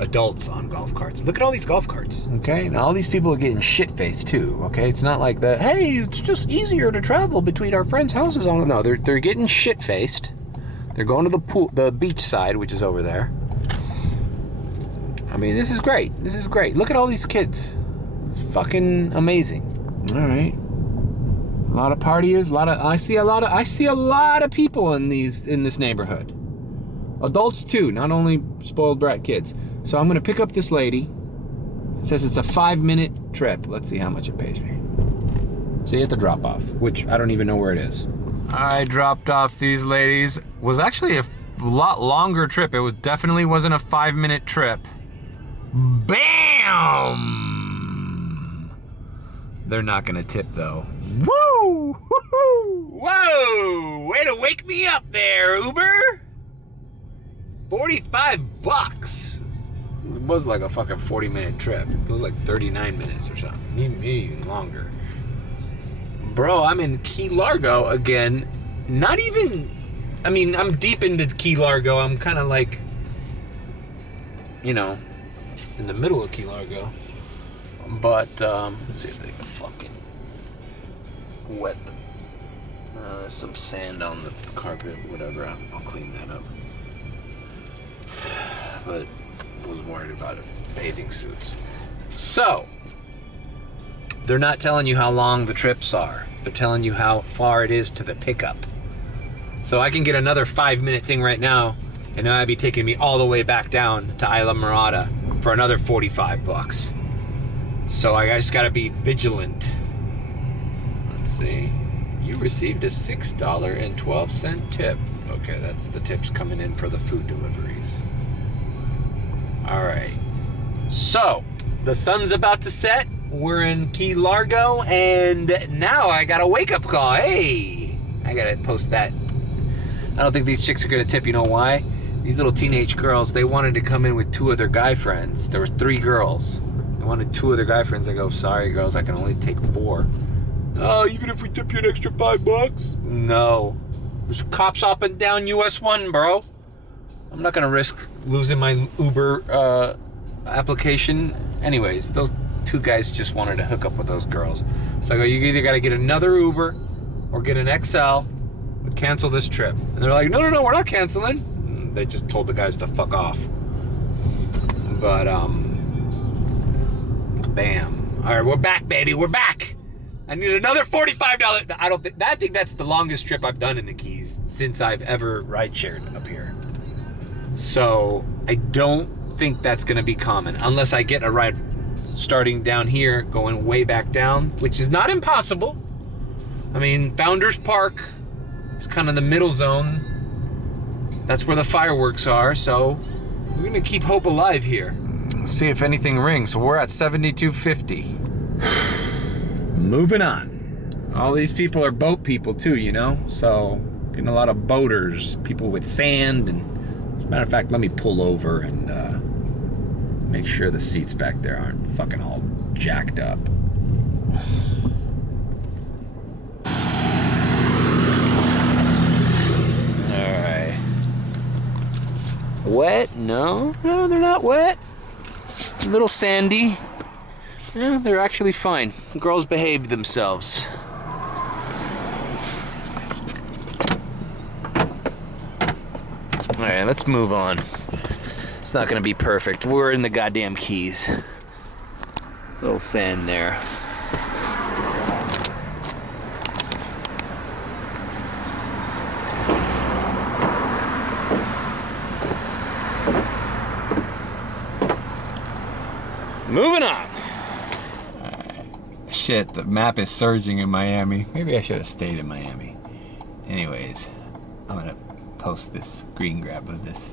adults on golf carts. Look at all these golf carts. Okay, now all these people are getting shit-faced too. Okay, it's not like that. Hey, it's just easier to travel between our friends' houses. No, they're getting shit-faced. They're going to the pool, the beach side, which is over there. I mean, this is great. This is great. Look at all these kids. It's fucking amazing. All right. A lot of partiers. I see a lot of people in this neighborhood. Adults too, not only spoiled brat kids. So I'm gonna pick up this lady. It says it's a 5-minute trip. Let's see how much it pays me. See at the drop off, which I don't even know where it is. I dropped off these ladies. Was actually a lot longer trip. It definitely wasn't a 5-minute trip. Bam! They're not gonna tip though. Woo! Whoa! Way to wake me up there, Uber! $45. It was like a fucking 40-minute trip. It was like 39 minutes or something. Maybe even longer. Bro, I'm in Key Largo again. Not even... I mean, I'm deep into Key Largo. I'm kind of like... You know... in the middle of Key Largo. But, let's see if they fucking... wet the... there's some sand on the carpet. Whatever. I'll clean that up. But... I was worried about it. Bathing suits. So, they're not telling you how long the trips are. They're telling you how far it is to the pickup. So I can get another 5-minute thing right now, and now I'd be taking me all the way back down to Islamorada for another $45. So I just gotta be vigilant. Let's see. You received a $6.12 tip. Okay, that's the tips coming in for the food deliveries. All right, so the sun's about to set. We're in Key Largo, and now I got a wake-up call. Hey, I gotta post that. I don't think these chicks are gonna tip. You know why? These little teenage girls, they wanted to come in with 2 of their guy friends. There was 3 girls. They wanted 2 of their guy friends. I go, sorry, girls, I can only take 4. Oh, even if we tip you an extra $5? No. There's cops up and down US 1, bro. I'm not gonna risk losing my Uber application. Anyways, those 2 guys just wanted to hook up with those girls. So I go, you either gotta get another Uber or get an XL, but cancel this trip. And they're like, no, we're not canceling. And they just told the guys to fuck off. But, bam. All right, we're back, baby, we're back. I need another $45. I think that's the longest trip I've done in the Keys since I've ever ride-shared up here. So I don't think that's gonna be common unless I get a ride starting down here, going way back down, which is not impossible. I mean, Founders Park is kind of the middle zone. That's where the fireworks are, so we're gonna keep hope alive here. Let's see if anything rings. So we're at 72.50. Moving on. All these people are boat people too, you know? So getting a lot of boaters, people with sand. And as a matter of fact, let me pull over and make sure the seats back there aren't fucking all jacked up. Alright. Wet? No, they're not wet. A little sandy. Yeah, they're actually fine. The girls behaved themselves. Alright, let's move on. It's not gonna be perfect. We're in the goddamn Keys. There's a little sand there. Moving on. Shit, the map is surging in Miami. Maybe I should have stayed in Miami. Anyways, I'm gonna post this screen grab of this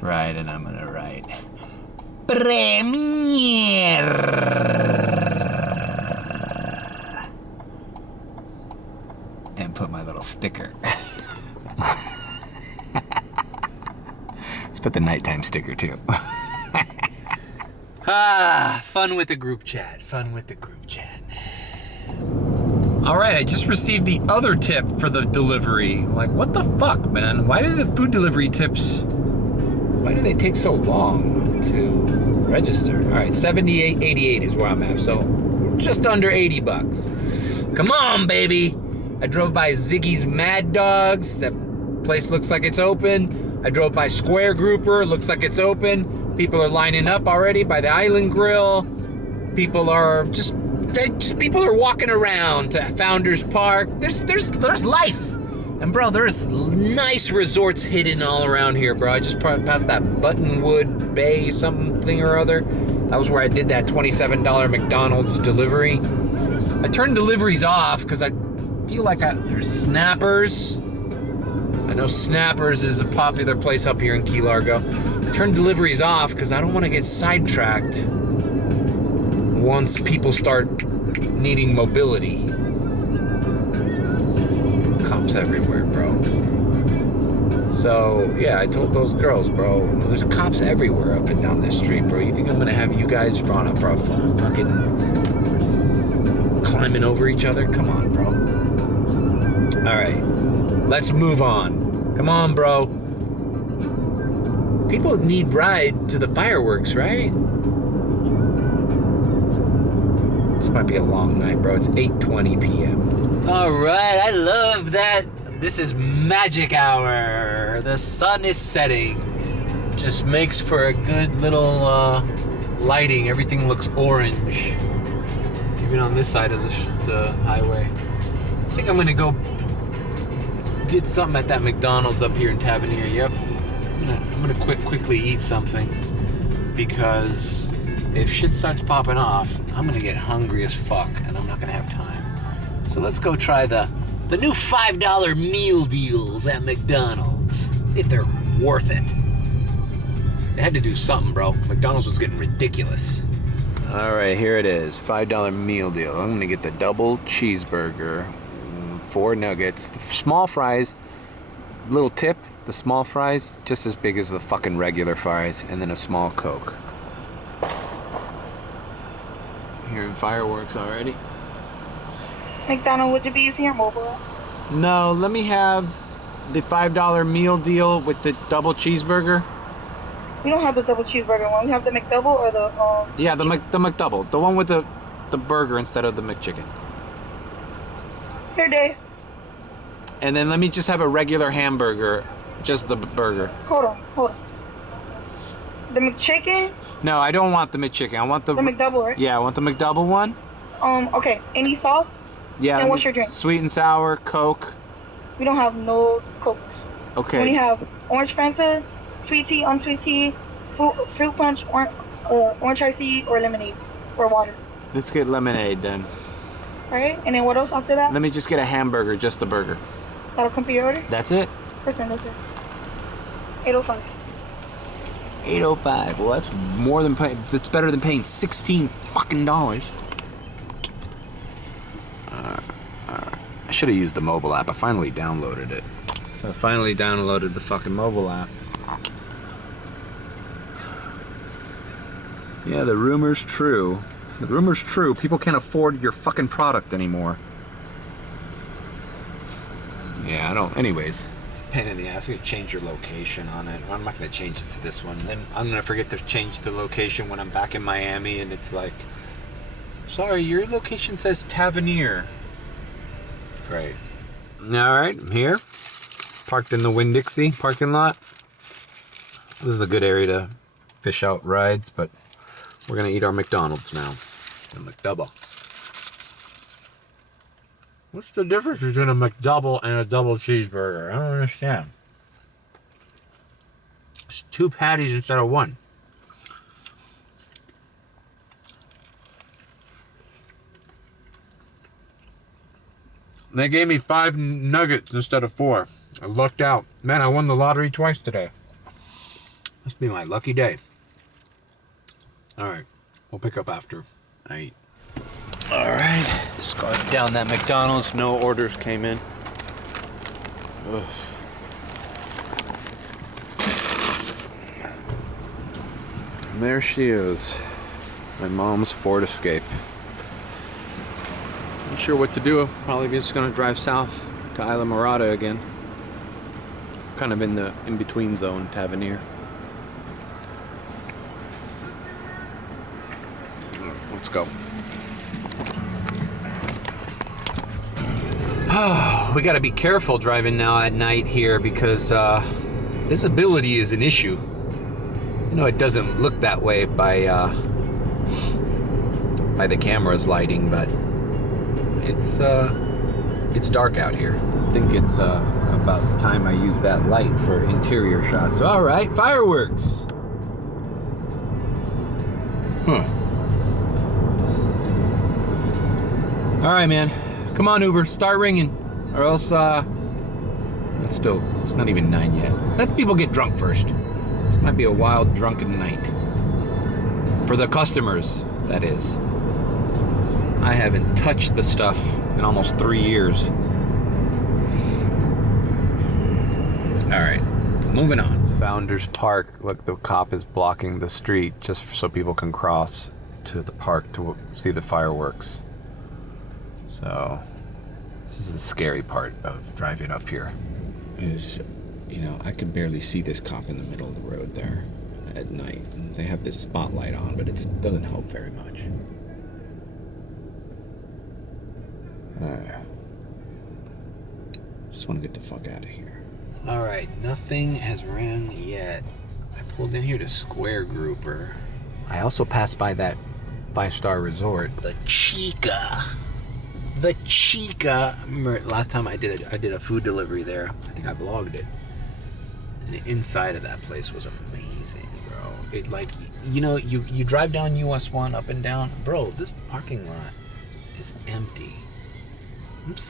ride, and I'm gonna write Premier and put my little sticker. Let's put the nighttime sticker too. Fun with the group chat. Fun with the group chat. All right, I just received the other tip for the delivery. Like, what the fuck, man? Why do the food delivery tips, why do they take so long to register? All right, 78.88 is where I'm at, so just under $80. Come on, baby. I drove by Ziggy's Mad Dogs. That place looks like it's open. I drove by Square Grouper, looks like it's open. People are lining up already by the Island Grill. People are just people are walking around to Founders Park. There's life. And bro, there's nice resorts hidden all around here, bro. I just passed that Buttonwood Bay something or other. That was where I did that $27 McDonald's delivery. I turned deliveries off because I feel like there's Snappers. I know Snappers is a popular place up here in Key Largo. I turned deliveries off because I don't want to get sidetracked once people start needing mobility. Cops everywhere, bro. So, yeah, I told those girls, bro, there's cops everywhere up and down this street, bro. You think I'm gonna have you guys for a fucking climbing over each other? Come on, bro. All right, let's move on. Come on, bro. People need ride to the fireworks, right? This might be a long night, bro. It's 8:20 p.m. All right, I love that. This is magic hour. The sun is setting. Just makes for a good little lighting. Everything looks orange. Even on this side of the highway. I think I'm gonna go get something at that McDonald's up here in Tavernier. Yep. I'm gonna quickly eat something because if shit starts popping off, I'm gonna get hungry as fuck and I'm not gonna have time. So let's go try the new $5 meal deals at McDonald's. See if they're worth it. They had to do something, bro. McDonald's was getting ridiculous. All right, here it is. $5 meal deal. I'm gonna get the double cheeseburger, 4 nuggets, the small fries, little tip, the small fries, just as big as the fucking regular fries, and then a small Coke. Hearing fireworks already. McDonald, would you be using your mobile? No, let me have the $5 meal deal with the double cheeseburger. We don't have the double cheeseburger one. We have the McDouble or the Yeah, the McDouble, the one with the burger instead of the McChicken. Here, Dave. And then let me just have a regular hamburger, just the burger. Hold on. The McChicken? No, I don't want the McChicken. I want the McDouble, right? Yeah, I want the McDouble one. Okay. Any sauce? Yeah. And what's your drink? Sweet and sour, Coke. We don't have no Cokes. Okay. We only have orange Fanta, sweet tea, unsweet tea, fruit punch, orange iced tea, or lemonade, or water. Let's get lemonade then. Alright, and then what else after that? Let me just get a hamburger, just the burger. That'll come for your order? That's it? That's it. 805. 805. Well, that's more than that's better than paying $16 fucking dollars. I should have used the mobile app. I finally downloaded it. So I finally downloaded the fucking mobile app. Yeah, the rumor's true. The rumor's true. People can't afford your fucking product anymore. Yeah, I don't. Anyways, it's a pain in the ass. You gotta change your location on it. I'm not gonna change it to this one. Then I'm gonna forget to change the location when I'm back in Miami, and it's like, sorry, your location says Tavernier. Great. All right, I'm here. Parked in the Winn-Dixie parking lot. This is a good area to fish out rides, but we're gonna eat our McDonald's now. The McDouble. What's the difference between a McDouble and a double cheeseburger? I don't understand. It's 2 patties instead of 1. They gave me 5 nuggets instead of 4. I lucked out. Man, I won the lottery twice today. Must be my lucky day. Alright, we'll pick up after I eat. Alright, scarfed down that McDonald's. No orders came in. Ugh. And there she is. My mom's Ford Escape. Not sure what to do. Probably just gonna drive south to Islamorada again. Kind of in the in-between zone, Tavernier. Let's go. We gotta be careful driving now at night here because Visibility is an issue. You know, it doesn't look that way by the camera's lighting, but it's dark out here. I think it's about time I use that light for interior shots. All right, fireworks. All right, man. Come on, Uber, start ringing, or else it's not even 9 yet. Let people get drunk first. This might be a wild, drunken night. For the customers, that is. I haven't touched the stuff in almost 3 years. All right, moving on. Founders Park. Look, the cop is blocking the street just so people can cross to the park to see the fireworks. So, this is the scary part of driving up here. Is, you know, I could barely see this cop in the middle of the road there at night. They have this spotlight on, but it doesn't help very much. Just want to get the fuck out of here. All right, nothing has ran yet. I pulled in here to Square Grouper. I also passed by that 5-star resort, the Chica. The Chica. I remember last time I did a food delivery there. I think I vlogged it. And the inside of that place was amazing, bro. It, like, you know, you drive down US 1 up and down. Bro, this parking lot is empty.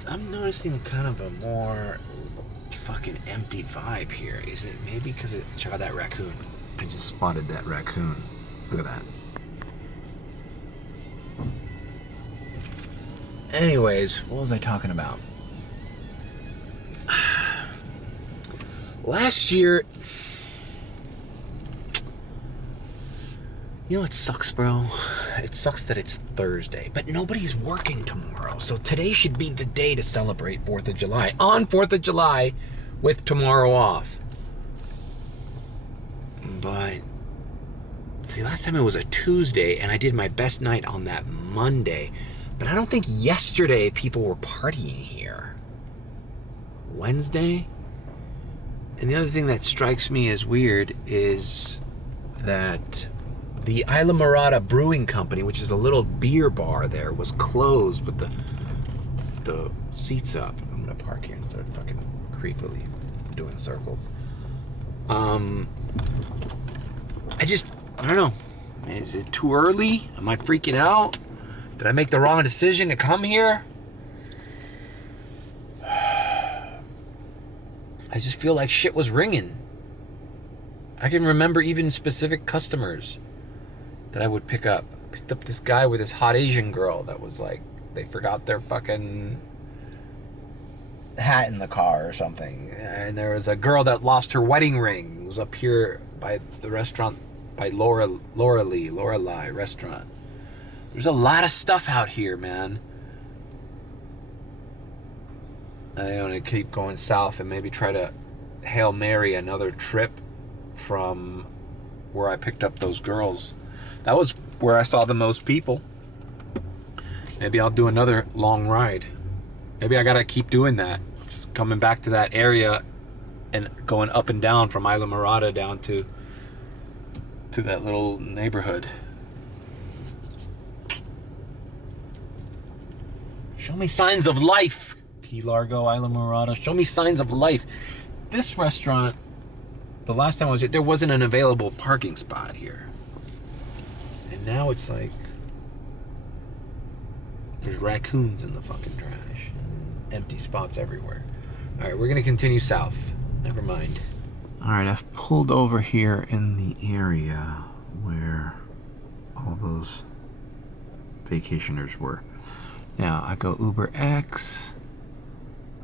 I'm noticing kind of a more fucking empty vibe here. Is it maybe because check out that raccoon. I just spotted that raccoon. Look at that. Anyways, what was I talking about? Last year, you know what sucks, bro? It sucks that it's Thursday, but nobody's working tomorrow. So today should be the day to celebrate 4th of July. On 4th of July with tomorrow off. But, see, last time it was a Tuesday, and I did my best night on that Monday. But I don't think yesterday people were partying here. Wednesday? And the other thing that strikes me as weird is that the Islamorada Brewing Company, which is a little beer bar there, was closed with the seats up. I'm gonna park here and start fucking creepily doing circles. I don't know. Is it too early? Am I freaking out? Did I make the wrong decision to come here? I just feel like shit was ringing. I can remember even specific customers that I would pick up. I picked up this guy with this hot Asian girl that was like, they forgot their fucking hat in the car or something. And there was a girl that lost her wedding ring. It was up here by the restaurant, by Lorelei restaurant. There's a lot of stuff out here, man. I want to keep going south and maybe try to Hail Mary another trip from where I picked up those girls. That was where I saw the most people. Maybe I'll do another long ride. Maybe I gotta keep doing that. Just coming back to that area and going up and down from Islamorada down to that little neighborhood. Show me signs of life. Key Largo, Islamorada. Show me signs of life. This restaurant, the last time I was here, there wasn't an available parking spot here. And now it's like, there's raccoons in the fucking trash. And empty spots everywhere. All right, we're gonna continue south. Never mind. All right, I've pulled over here in the area where all those vacationers were. Now, I go Uber X.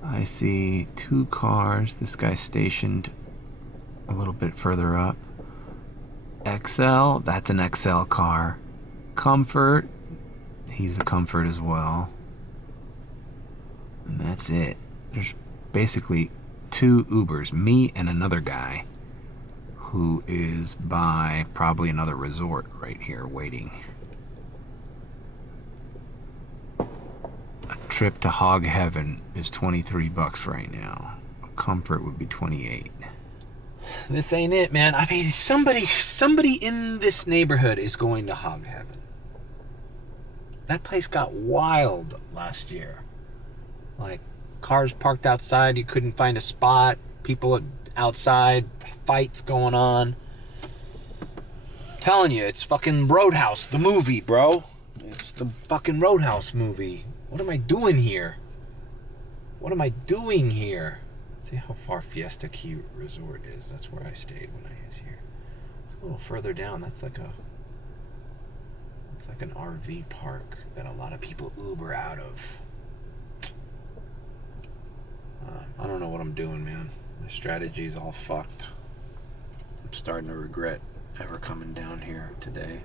I see 2 cars. This guy's stationed a little bit further up. XL, that's an XL car. Comfort, he's a Comfort as well. And that's it. There's basically 2 Ubers, me and another guy who is by probably another resort right here waiting. A trip to Hog Heaven is $23 right now. A Comfort would be $28. This ain't it, man. I mean, somebody in this neighborhood is going to Hog Heaven. That place got wild last year. Like, cars parked outside, you couldn't find a spot. People outside, fights going on. I'm telling you, it's fucking Roadhouse, the movie, bro. It's the fucking Roadhouse movie. What am I doing here? What am I doing here? Let's see how far Fiesta Key Resort is. That's where I stayed when I was here. It's a little further down. That's like an RV park that a lot of people Uber out of. I don't know what I'm doing, man. My strategy's all fucked. I'm starting to regret ever coming down here today.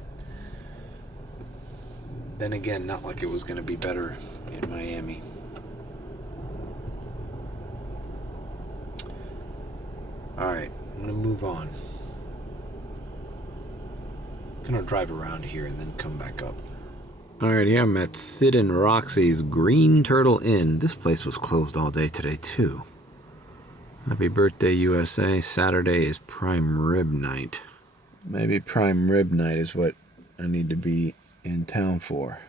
Then again, not like it was going to be better in Miami. Alright, I'm going to move on. I'm going to drive around here and then come back up. Alright, here I'm at Sid and Roxy's Green Turtle Inn. This place was closed all day today, too. Happy birthday, USA. Saturday is prime rib night. Maybe prime rib night is what I need to be in town for.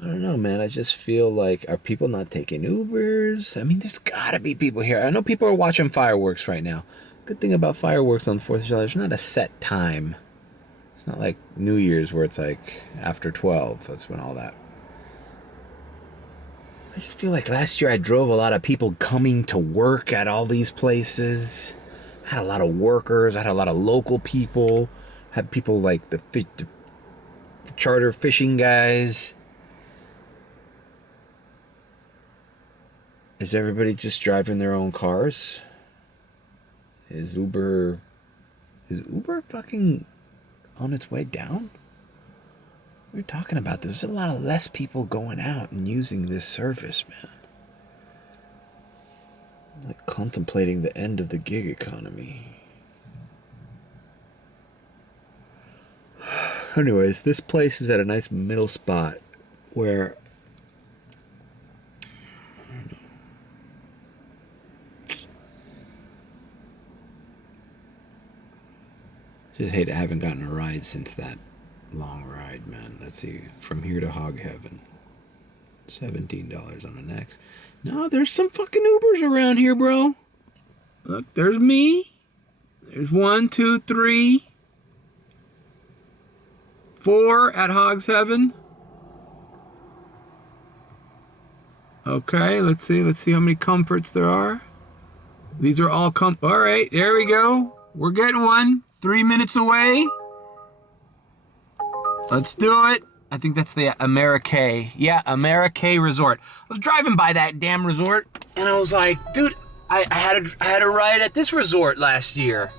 I don't know, man. I just feel like, are people not taking Ubers? I mean, there's gotta be people here. I know people are watching fireworks right now. Good thing about fireworks on the 4th of July, there's not a set time. It's not like New Year's where it's like after 12. That's when all that. I just feel like last year I drove a lot of people coming to work at all these places. I had a lot of workers. I had a lot of local people. I had people like the charter fishing guys. Is everybody just driving their own cars? Is Uber fucking on its way down? We were talking about this. There's a lot of less people going out and using this service, man. Like contemplating the end of the gig economy. Anyways, this place is at a nice middle spot where just hate I haven't gotten a ride since that long ride, man. Let's see, from here to Hog Heaven, $17 on the next. No, there's some fucking Ubers around here, bro. Look, there's me. There's 1, 2, 3, 4 at Hog's Heaven. Okay, let's see how many comforts there are. These are all all right, there we go. We're getting one. 3 minutes away. Let's do it. I think that's the Amerique. Yeah, Amerique Resort. I was driving by that damn resort, and I was like, dude, I had a ride at this resort last year.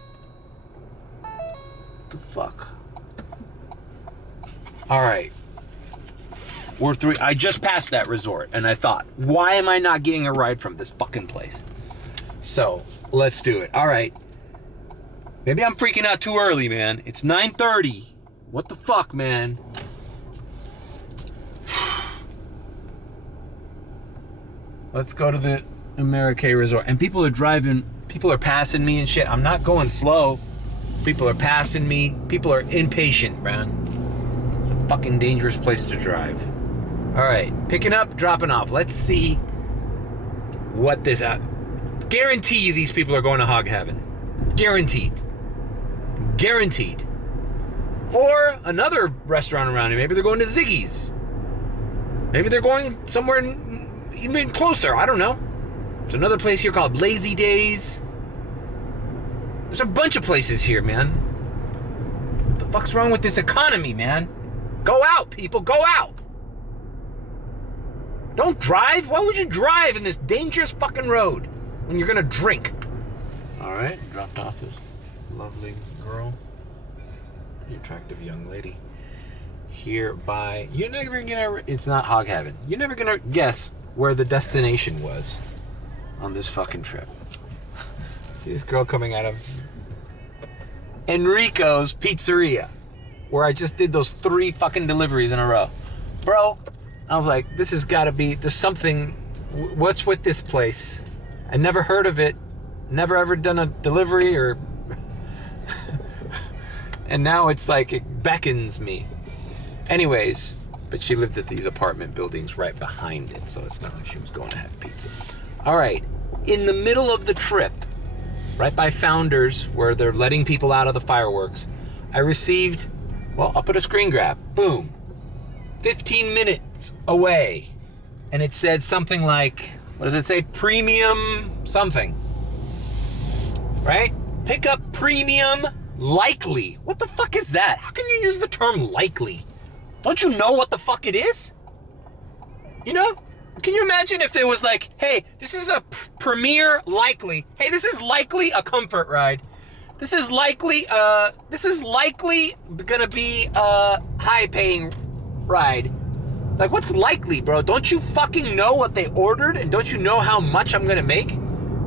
What the fuck? All right. I just passed that resort, and I thought, why am I not getting a ride from this fucking place? So, let's do it. All right. Maybe I'm freaking out too early, man. It's 9:30. What the fuck, man? Let's go to the Amerique Resort. And people are passing me and shit. I'm not going slow. People are passing me. People are impatient, man. It's a fucking dangerous place to drive. All right, picking up, dropping off. Let's see what this... guarantee you these people are going to Hog Heaven. Guaranteed. Guaranteed. Or another restaurant around here. Maybe they're going to Ziggy's. Maybe they're going somewhere even closer. I don't know. There's another place here called Lazy Days. There's a bunch of places here, man. What the fuck's wrong with this economy, man? Go out, people. Go out. Don't drive. Why would you drive in this dangerous fucking road when you're going to drink? All right. Dropped off this lovely girl. The attractive young lady here by, you're never gonna, it's not Hog Heaven. You're never gonna guess where the destination was on this fucking trip. See this girl coming out of Enrico's Pizzeria, where I just did those 3 fucking deliveries in a row. Bro, I was like, this has gotta be, there's something, what's with this place? I never heard of it. never ever done a delivery or... and now it's like it beckons me. Anyways, but she lived at these apartment buildings right behind it, so it's not like she was going to have pizza. All right, in the middle of the trip, right by Founders, where they're letting people out of the fireworks, I received, well, I'll put a screen grab, boom, 15 minutes away. And it said something like, what does it say? Premium something, right? Pick up premium likely. What the fuck is that? How can you use the term likely? Don't you know what the fuck it is? You know? Can you imagine if it was like, hey, this is a premier likely. Hey, this is likely a comfort ride. This is likely gonna be a high paying ride. Like, what's likely, bro? Don't you fucking know what they ordered? And don't you know how much I'm gonna make?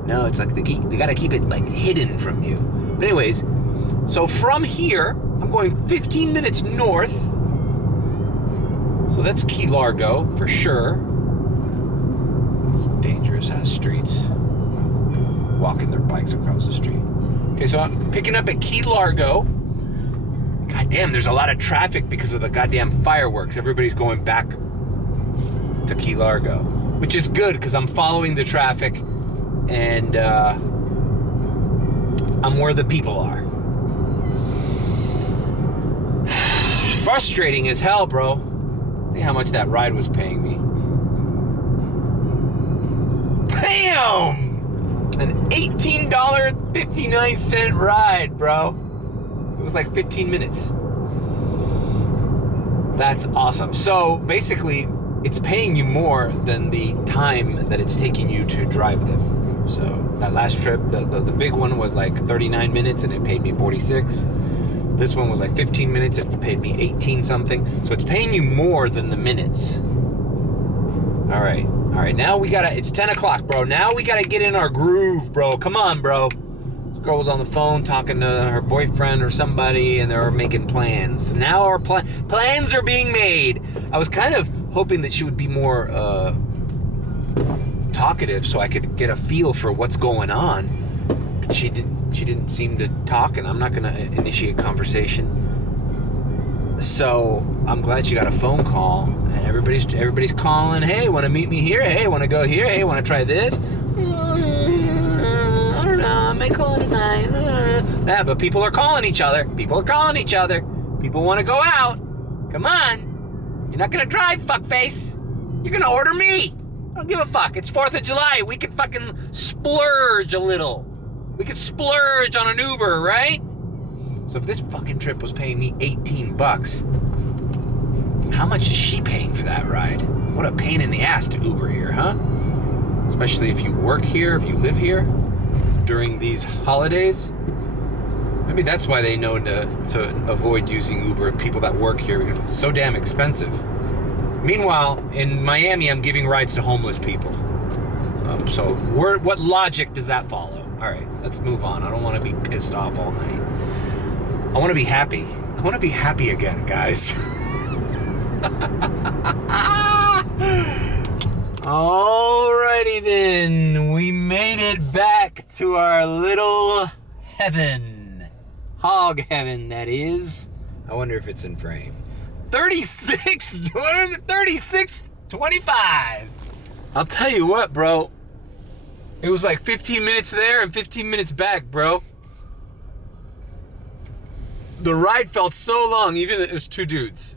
No, it's like they gotta keep it like hidden from you. But anyways, so from here, I'm going 15 minutes north. So that's Key Largo for sure. It's dangerous ass streets. Walking their bikes across the street. Okay, so I'm picking up at Key Largo. God damn, there's a lot of traffic because of the goddamn fireworks. Everybody's going back to Key Largo, which is good because I'm following the traffic and I'm where the people are. Frustrating as hell, bro. See how much that ride was paying me. Bam! An $18.59 ride, bro. It was like 15 minutes. That's awesome. So basically, it's paying you more than the time that it's taking you to drive them. So that last trip, the big one was like 39 minutes and it paid me 46. This one was like 15 minutes, it's paid me 18 something. So it's paying you more than the minutes. All right, now we gotta, it's 10 o'clock, bro. Now we gotta get in our groove, bro. Come on, bro. This girl was on the phone talking to her boyfriend or somebody and they were making plans. Now our plans are being made. I was kind of hoping that she would be more talkative so I could get a feel for what's going on. But she didn't seem to talk, and I'm not gonna initiate conversation. So I'm glad she got a phone call, and everybody's calling. Hey, want to meet me here? Hey, want to go here? Hey, want to try this? I don't know. I may call it tonight. Yeah, but people are calling each other. People want to go out. Come on. You're not gonna drive, fuckface. You're gonna order me. I don't give a fuck. It's 4th of July. We could fucking splurge a little. We could splurge on an Uber, right? So if this fucking trip was paying me 18 bucks, how much is she paying for that ride? What a pain in the ass to Uber here, huh? Especially if you work here, if you live here during these holidays. Maybe that's why they know to avoid using Uber, people that work here, because it's so damn expensive. Meanwhile, in Miami, I'm giving rides to homeless people. So what logic does that follow? All right, let's move on. I don't want to be pissed off all night. I want to be happy. I want to be happy again, guys. Alrighty then, we made it back to our little heaven. Hog Heaven, that is. I wonder if it's in frame. 36, what is it? 36.25. I'll tell you what, bro. It was like 15 minutes there and 15 minutes back, bro. The ride felt so long, even though it was two dudes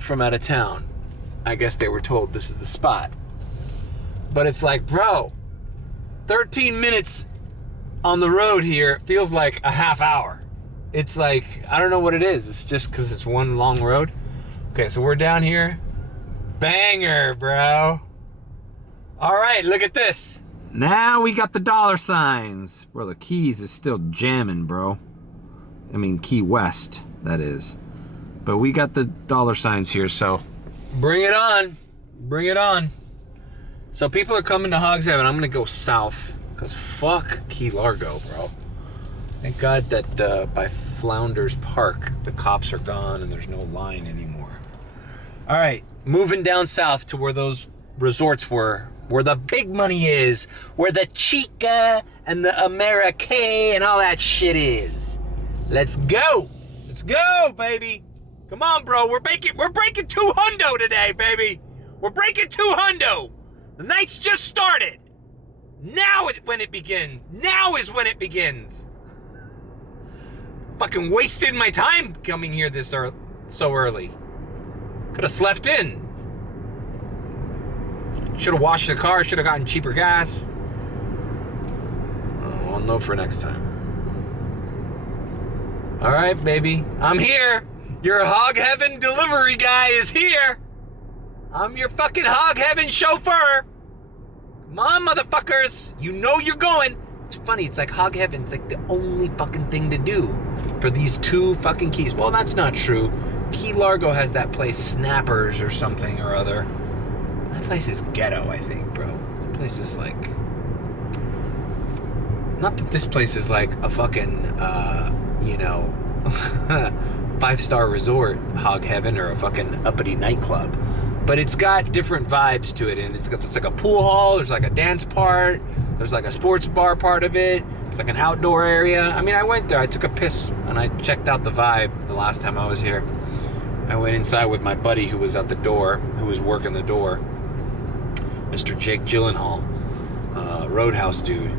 from out of town. I guess they were told this is the spot. But it's like, bro, 13 minutes on the road here feels like a half hour. It's like, I don't know what it is. It's just because it's one long road. Okay, so we're down here. Banger, bro. All right, look at this. Now we got the dollar signs. Bro, the Keys is still jamming, bro. I mean, Key West, that is. But we got the dollar signs here, so bring it on. Bring it on. So people are coming to Hog Heaven. I'm going to go south, because fuck Key Largo, bro. Thank God that by Flounders Park, the cops are gone and there's no line anymore. All right, moving down south to where those resorts were where the big money is, where the chica and the America and all that shit is. Let's go. Let's go, baby. Come on, bro. We're breaking 200 today, baby. We're breaking 200. The night's just started. Now is when it begins. Now is when it begins. Fucking wasted my time coming here so early. Could have slept in. Should have washed the car. Should have gotten cheaper gas. Oh, I'll know for next time. All right, baby. I'm here. Your Hog Heaven delivery guy is here. I'm your fucking Hog Heaven chauffeur. Come on, motherfuckers. You know you're going. It's funny. It's like Hog Heaven. It's like the only fucking thing to do for these 2 fucking keys. Well, that's not true. Key Largo has that place, Snappers or something or other. That place is ghetto, I think, bro. That place is like... Not that this place is like a fucking, 5-star resort, Hog Heaven, or a fucking uppity nightclub. But it's got different vibes to it, and it's like a pool hall, there's like a dance part, there's like a sports bar part of it, it's like an outdoor area. I mean, I went there, I took a piss, and I checked out the vibe the last time I was here. I went inside with my buddy who was at the door, who was working the door, Mr. Jake Gyllenhaal, Roadhouse dude.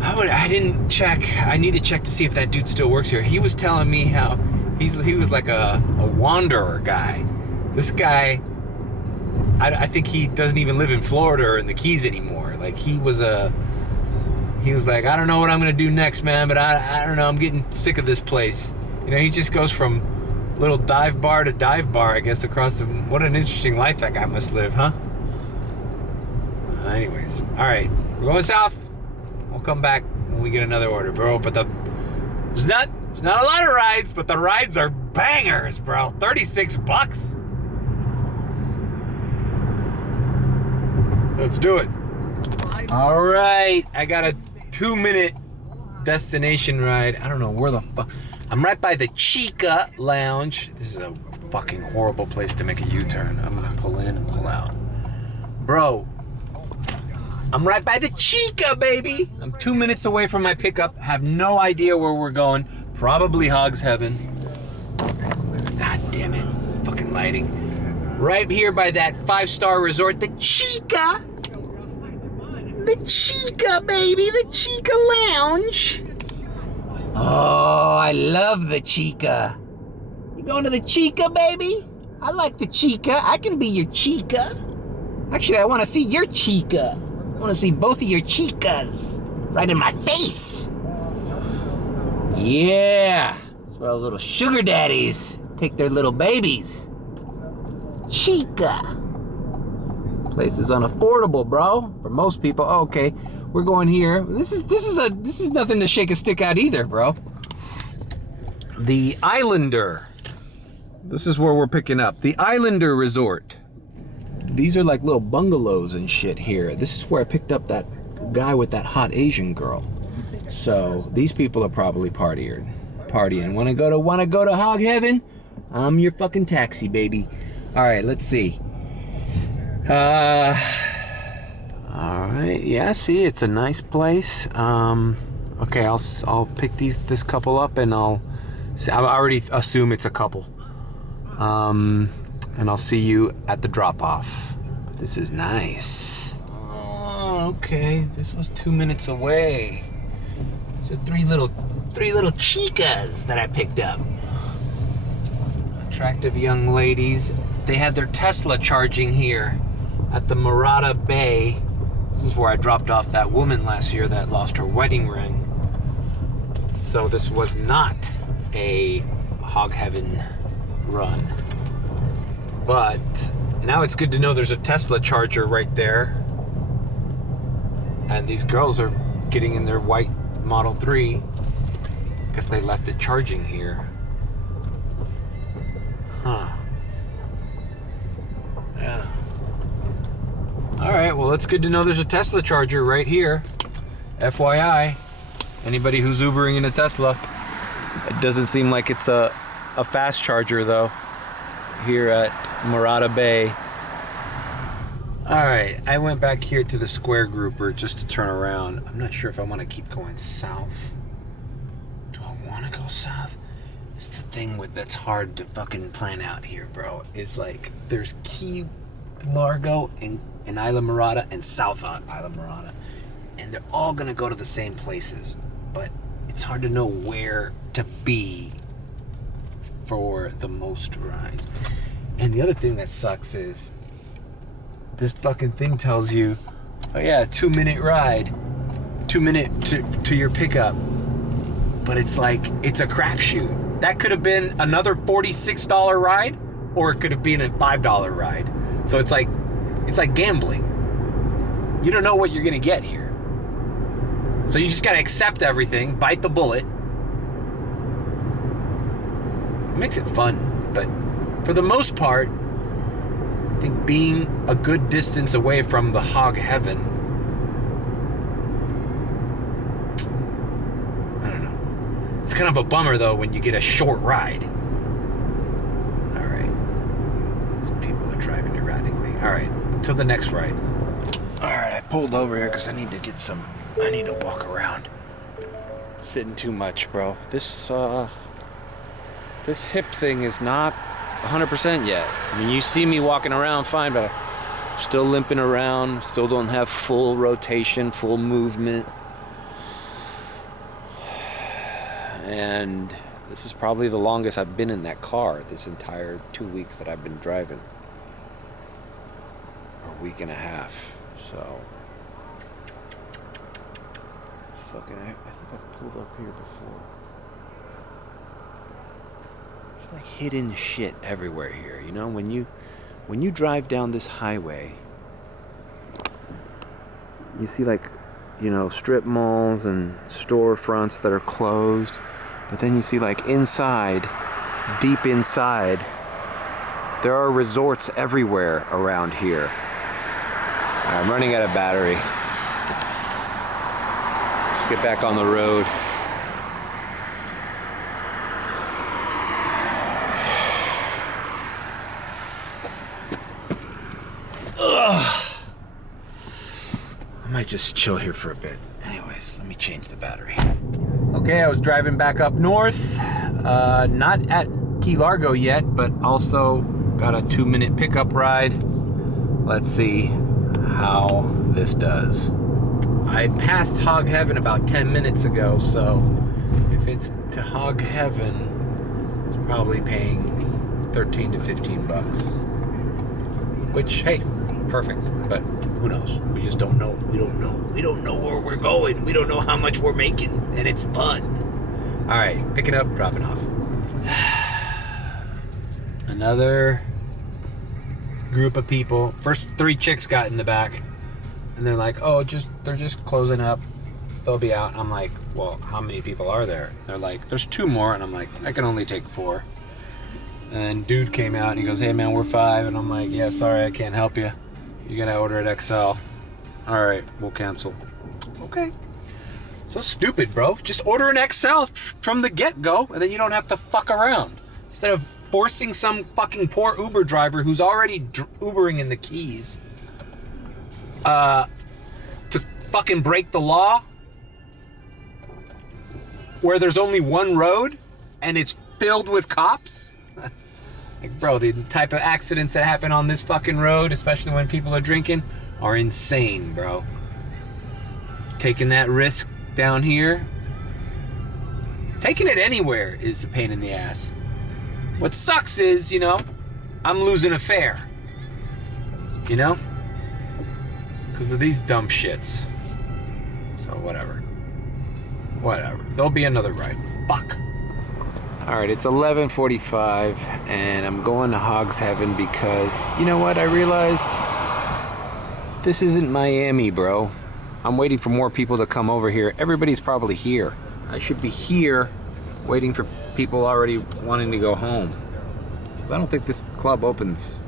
I didn't check. I need to check to see if that dude still works here. He was telling me how he was like a wanderer guy. This guy, I think he doesn't even live in Florida or in the Keys anymore. Like he was like, I don't know what I'm gonna do next, man, but I don't know. I'm getting sick of this place. He just goes from little dive bar to dive bar, I guess, across the... What an interesting life that guy must live, huh? Anyways, all right, we're going south. We'll come back when we get another order, bro. But there's not a lot of rides, but the rides are bangers, bro. $36. Let's do it. All right, I got a 2-minute destination ride. I don't know where the fuck. I'm right by the Chica Lounge. This is a fucking horrible place to make a U-turn. I'm gonna pull in and pull out. Bro, I'm right by the Chica, baby. I'm 2 minutes away from my pickup. Have no idea where we're going. Probably Hog's Heaven. God damn it. Fucking lighting. Right here by that 5-star resort, the Chica. The Chica, baby. The Chica Lounge. Oh, I love the Chica. You going to the Chica, baby? I like the Chica. I can be your Chica. Actually, I want to see your Chica. I want to see both of your Chicas right in my face. Yeah. That's where all little sugar daddies take their little babies. Chica. Place is unaffordable, bro. For most people. Oh, okay. We're going here. This is nothing to shake a stick at either, bro. The Islander. This is where we're picking up. The Islander Resort. These are like little bungalows and shit here. This is where I picked up that guy with that hot Asian girl. So these people are probably partying. Wanna go to Hog Heaven? I'm your fucking taxi, baby. All right, let's see. All right, yeah, see, it's a nice place. Okay, I'll pick this couple up, and I already assume it's a couple. And I'll see you at the drop-off. This is nice. Oh, okay, this was 2 minutes away. So three little chicas that I picked up. Attractive young ladies. They had their Tesla charging here at the Morada Bay. This is where I dropped off that woman last year that lost her wedding ring. So this was not a Hog Heaven run. But now it's good to know there's a Tesla charger right there. And these girls are getting in their white Model 3 because they left it charging here. Huh. Yeah. Alright, well, it's good to know there's a Tesla charger right here. FYI. Anybody who's Ubering in a Tesla. It doesn't seem like it's a fast charger, though, here at Morada Bay. Alright, I went back here to the square grouper just to turn around. I'm not sure if I want to keep going south. Do I want to go south? It's the thing that's hard to fucking plan out here, bro. Is like, there's Key Largo and Islamorada and South Islamorada. And they're all going to go to the same places. But it's hard to know where to be for the most rides. And the other thing that sucks is this fucking thing tells you, oh yeah, 2-minute ride, 2 minute to your pickup. But it's like, it's a crapshoot. That could have been another $46 ride, or it could have been a $5 ride. So it's like gambling. You don't know what you're gonna get here. So you just gotta accept everything, bite the bullet. It makes it fun, but for the most part, I think being a good distance away from the Hog Heaven, I don't know. It's kind of a bummer though when you get a short ride. All right, these people are driving erratically. All right, until the next ride. All right, I pulled over here because I need to walk around. Sitting too much, bro. This hip thing is not 100% yet. I mean, you see me walking around fine, but I'm still limping around, still don't have full rotation, full movement. And this is probably the longest I've been in that car this entire 2 weeks that I've been driving. Or a week and a half, so. Fucking, I think I've pulled up here before. Like hidden shit everywhere here, you know. When you drive down this highway, you see, like, you know, strip malls and storefronts that are closed, but then you see, like, inside, deep inside, there are resorts everywhere around here. I'm running out of battery. Let's get back on the road. I might just chill here for a bit. Anyways, let me change the battery. Okay, I was driving back up north. Not at Key Largo yet, but also got a 2-minute pickup ride. Let's see how this does. I passed Hog Heaven about 10 minutes ago, so if it's to Hog Heaven, it's probably paying 13 to 15 bucks. Which, hey, perfect, but who knows? We just don't know. We don't know where we're going. We don't know how much we're making, and it's fun. All right, picking up, dropping off. Another group of people. First 3 chicks got in the back, and they're like, oh, they're just closing up. They'll be out. I'm like, well, how many people are there? They're like, there's 2 more, and I'm like, I can only take 4. And then dude came out and he goes, hey man, we're 5. And I'm like, yeah, sorry, I can't help you. You gotta order it XL. All right, we'll cancel. Okay. So stupid, bro. Just order an XL from the get-go, and then you don't have to fuck around. Instead of forcing some fucking poor Uber driver who's already Ubering in the Keys to fucking break the law where there's only one road and it's filled with cops. Like, bro, the type of accidents that happen on this fucking road, especially when people are drinking, are insane, bro. Taking that risk down here, taking it anywhere is a pain in the ass. What sucks is, you know, I'm losing a fare, you know, because of these dumb shits. So whatever. There'll be another ride. Fuck. All right, it's 11:45, and I'm going to Hog's Heaven because, you know what, I realized this isn't Miami, bro. I'm waiting for more people to come over here. Everybody's probably here. I should be here waiting for people already wanting to go home. Because I don't think this club opens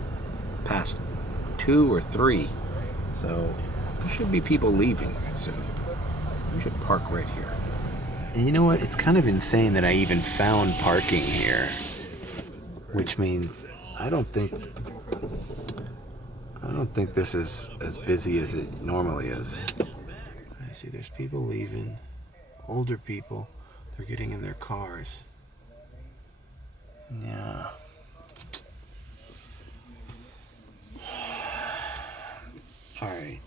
past 2 or 3. So there should be people leaving soon. We should park right here. And you know what? It's kind of insane that I even found parking here. Which means I don't think I don't think this is as busy as it normally is. I see there's people leaving. Older people. They're getting in their cars. Yeah. Alright.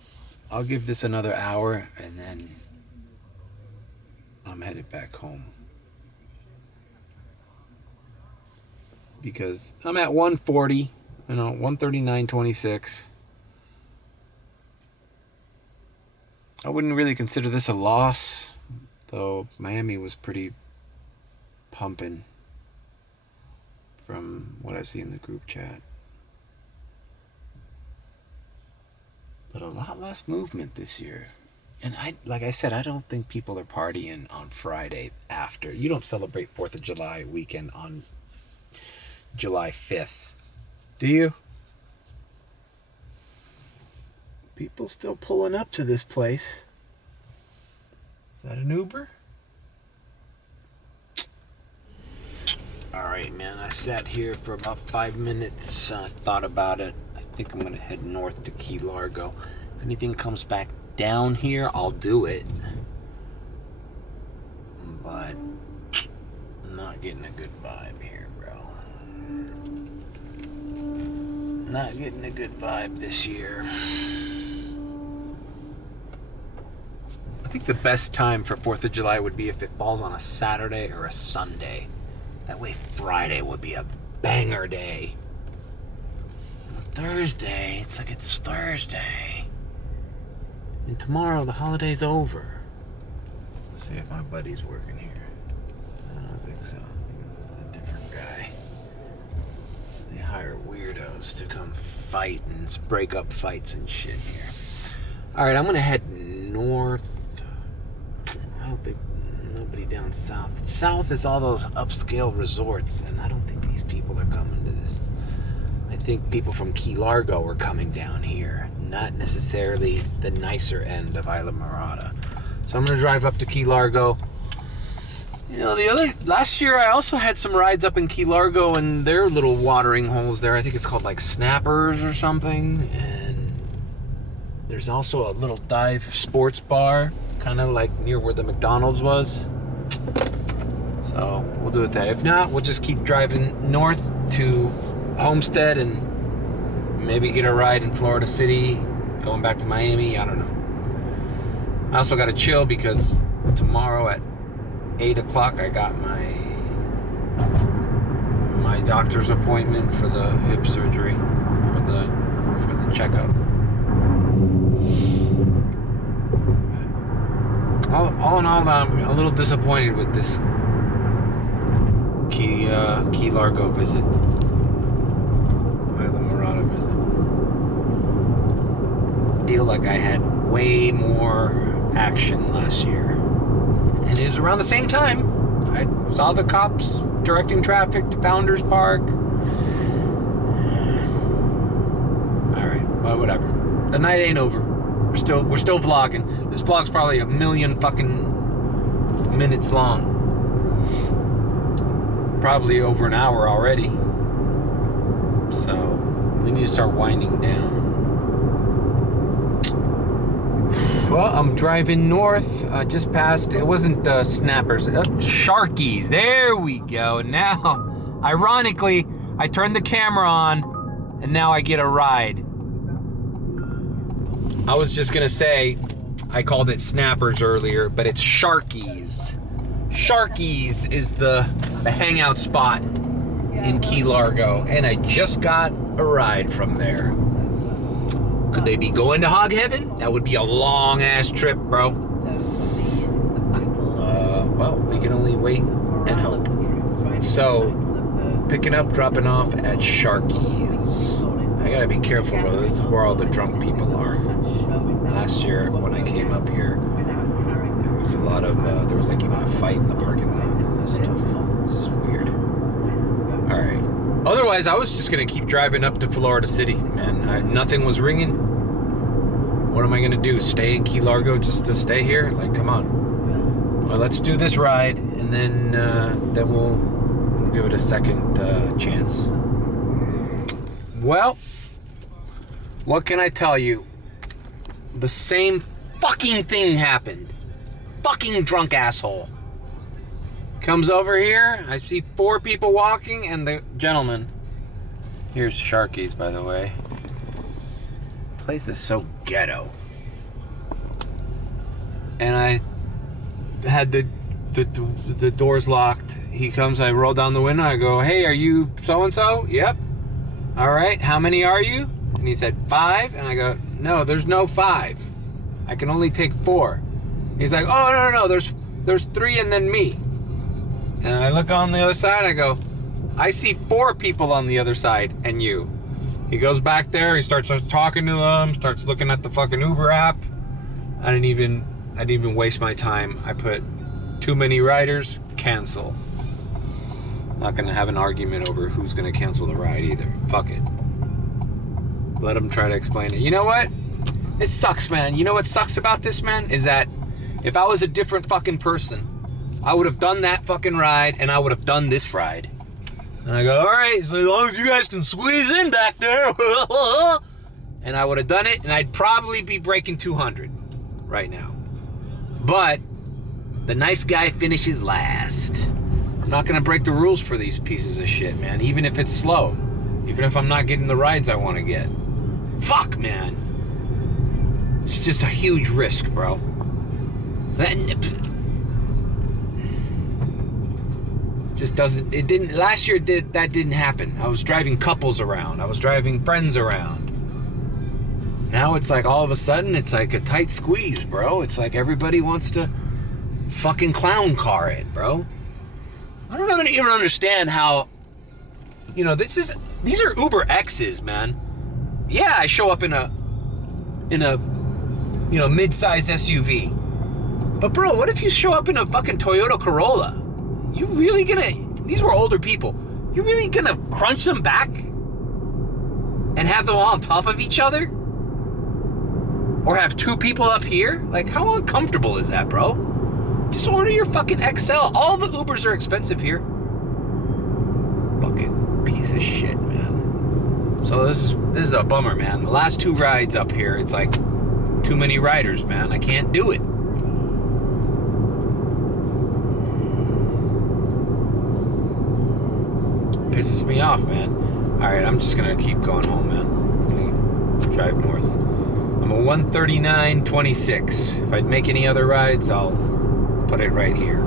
I'll give this another hour and then I'm headed back home. Because I'm at 140, 139.26. I wouldn't really consider this a loss, though Miami was pretty pumping from what I see in the group chat. But a lot less movement this year. And like I said, I don't think people are partying on Friday after. You don't celebrate 4th of July weekend on July 5th. Do you? People still pulling up to this place. Is that an Uber? Alright, man. I sat here for about 5 minutes. Thought about it. I think I'm going to head north to Key Largo. If anything comes back down here, I'll do it. But I'm not getting a good vibe here, bro. Not getting a good vibe this year. I think the best time for 4th of July would be if it falls on a Saturday or a Sunday. That way Friday would be a banger day. Thursday, it's like it's Thursday. And tomorrow the holiday's over. Let's see if my buddy's working here. I don't think so. I think this is a different guy. They hire weirdos to come fight and break up fights and shit here. Alright, I'm gonna head north. I don't think nobody down south. South is all those upscale resorts, and I don't think these people are coming to this. I think people from Key Largo are coming down here, not necessarily the nicer end of Islamorada. So I'm gonna drive up to Key Largo. You know, last year I also had some rides up in Key Largo and their little watering holes there. I think it's called like Snappers or something. And there's also a little dive sports bar, kind of like near where the McDonald's was. So we'll do it there. If not, we'll just keep driving north to Homestead and maybe get a ride in Florida City, going back to Miami. I don't know. I also got to chill because tomorrow at 8 o'clock I got my doctor's appointment for the hip surgery, for the checkup. All in all, I'm a little disappointed with this Key Largo visit. Morada visit. Feel like I had way more action last year. And it was around the same time. I saw the cops directing traffic to Founders Park. Alright, well, whatever. The night ain't over. We're still vlogging. This vlog's probably 1 million fucking minutes long. Probably over an hour already. So we need to start winding down. Well, I'm driving north. Just past. It wasn't Snappers. Sharky's. There we go. Now, ironically, I turned the camera on, and now I get a ride. I was just gonna say, I called it Snappers earlier, but it's Sharky's. Sharky's is the hangout spot in Key Largo, and I just got a ride from there. Could they be going to Hog Heaven? That would be a long ass trip, bro. Well, we can only wait and hope. So, picking up, dropping off at Sharky's. I gotta be careful, bro. This is where all the drunk people are. Last year, when I came up here, there was a lot of, there was like even a fight in the parking lot and this stuff. It's just weird. Alright. Otherwise, I was just gonna keep driving up to Florida City, man. Nothing was ringing. What am I gonna do? Stay in Key Largo just to stay here? Like, come on. Well, let's do this ride, and then we'll give it a second chance. Well, What can I tell you? The same fucking thing happened. Fucking drunk asshole. Comes over here, I see 4 people walking, and the gentleman. Here's Sharky's, by the way. Place is so ghetto. And I had the doors locked. He comes, I roll down the window, I go, hey, are you so-and-so? Yep. All right, how many are you? And he said, 5. And I go, no, there's no 5. I can only take 4. He's like, oh, no, there's 3 and then me. And I look on the other side, I go, I see 4 people on the other side and you. He goes back there, he starts talking to them, starts looking at the fucking Uber app. I didn't even waste my time. I put too many riders, cancel. I'm not gonna have an argument over who's gonna cancel the ride either. Fuck it. Let him try to explain it. You know what? It sucks, man. You know what sucks about this, man? Is that if I was a different fucking person, I would have done that fucking ride and I would have done this ride. And I go, all right, so as long as you guys can squeeze in back there. And I would have done it and I'd probably be breaking 200 right now. But the nice guy finishes last. I'm not gonna break the rules for these pieces of shit, man. Even if it's slow. Even if I'm not getting the rides I want to get. Fuck, man. It's just a huge risk, bro. Just doesn't, it didn't, last year that didn't happen. I was driving couples around. I was driving friends around. Now it's like all of a sudden it's like a tight squeeze, bro. It's like everybody wants to fucking clown car it, bro. I don't even understand how, you know, these are Uber X's, man. Yeah, I show up in a you know, mid-sized SUV. But bro, what if you show up in a fucking Toyota Corolla? You really gonna, these were older people, you really gonna crunch them back and have them all on top of each other? Or have 2 people up here? Like, how uncomfortable is that, bro? Just order your fucking XL. All the Ubers are expensive here. Fucking piece of shit, man. So this is a bummer, man. The last 2 rides up here, it's like too many riders, man. I can't do it. Pisses me off, man. Alright, I'm just gonna keep going home, man. I'm gonna drive north. I'm a 139.26. If I'd make any other rides, I'll put it right here.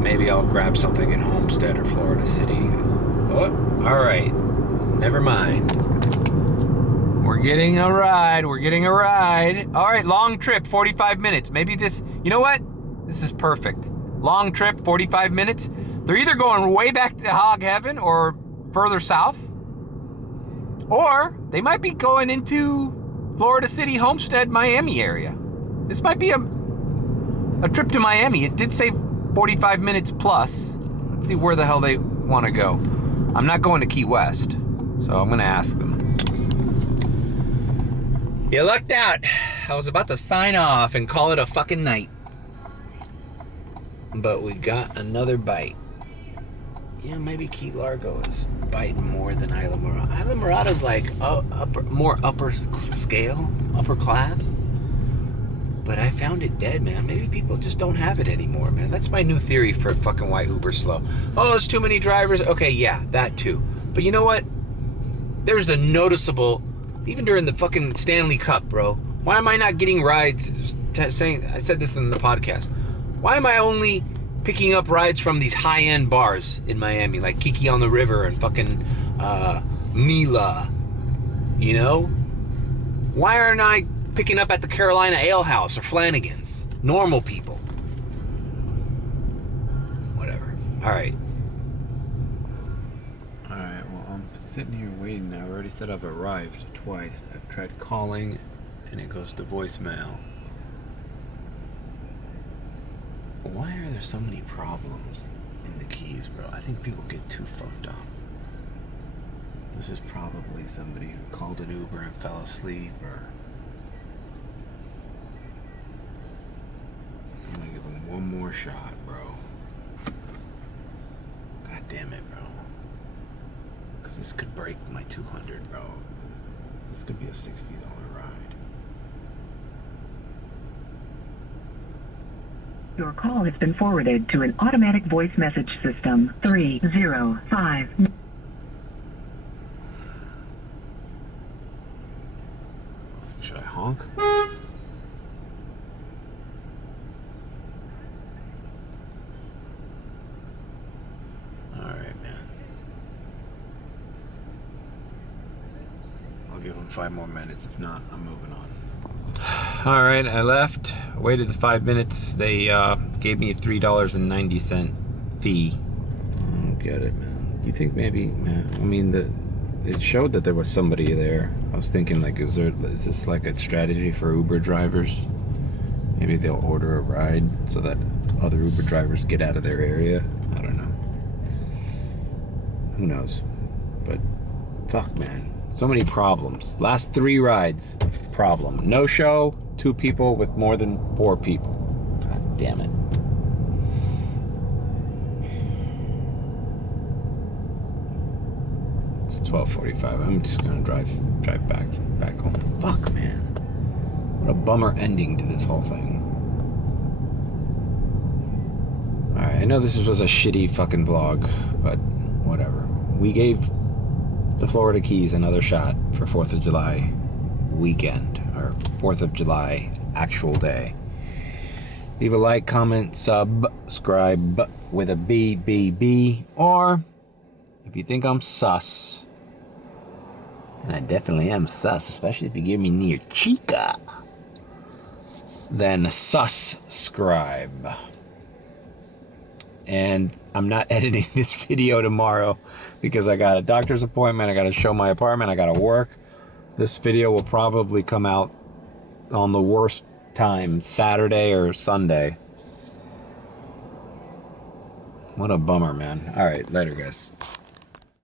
Maybe I'll grab something in Homestead or Florida City. Oh, alright. Never mind. We're getting a ride. Alright, long trip, 45 minutes. Maybe this, you know what? This is perfect. Long trip, 45 minutes. They're either going way back to Hog Heaven or further south. Or they might be going into Florida City, Homestead, Miami area. This might be a trip to Miami. It did say 45 minutes plus. Let's see where the hell they want to go. I'm not going to Key West, so I'm going to ask them. You lucked out. I was about to sign off and call it a fucking night. But we got another bite. Yeah, maybe Key Largo is biting more than Islamorada. Islamorada's like more upper scale, upper class. But I found it dead, man. Maybe people just don't have it anymore, man. That's my new theory for fucking why Uber's slow. Oh, there's too many drivers. Okay, yeah, that too. But you know what? There's a noticeable, even during the fucking Stanley Cup, bro. Why am I not getting rides? Saying, I said this in the podcast. Why am I only picking up rides from these high-end bars in Miami, like Kiki on the River and fucking Mila? You know? Why aren't I picking up at the Carolina Ale House or Flanagan's? Normal people. Whatever. Alright. Alright, well, I'm sitting here waiting. I already said I've arrived twice. I've tried calling and it goes to voicemail. Why are there so many problems in the Keys, bro? I think people get too fucked up. This is probably somebody who called an Uber and fell asleep, or I'm gonna give them one more shot, bro. God damn it, bro. Because this could break my 200, bro. could be a $60 ride. Your call has been forwarded to an automatic voice message system. 305. Should I honk? Alright, man. I'll give him 5 more minutes. If not, I'm moving on. Alright, I left. Waited the 5 minutes. They gave me a $3.90 fee. I don't get it, man. You think maybe, man? I mean, it showed that there was somebody there. I was thinking, like, is this like a strategy for Uber drivers? Maybe they'll order a ride so that other Uber drivers get out of their area. I don't know. Who knows? But fuck, man. So many problems. Last 3 rides, problem. No show, 2 people with more than 4 people. God damn it. It's 12:45. I'm just gonna drive back home. Fuck, man. What a bummer ending to this whole thing. Alright, I know this was a shitty fucking vlog, but whatever. We gave the Florida Keys another shot for 4th of July weekend, or 4th of July actual day. Leave a like, comment, subscribe with a BBB, or if you think I'm sus, and I definitely am sus, especially if you give me near Chica, then subscribe. And I'm not editing this video tomorrow because I got a doctor's appointment, I got to show my apartment, I got to work. This video will probably come out on the worst time, Saturday or Sunday. What a bummer, man. All right, later, guys.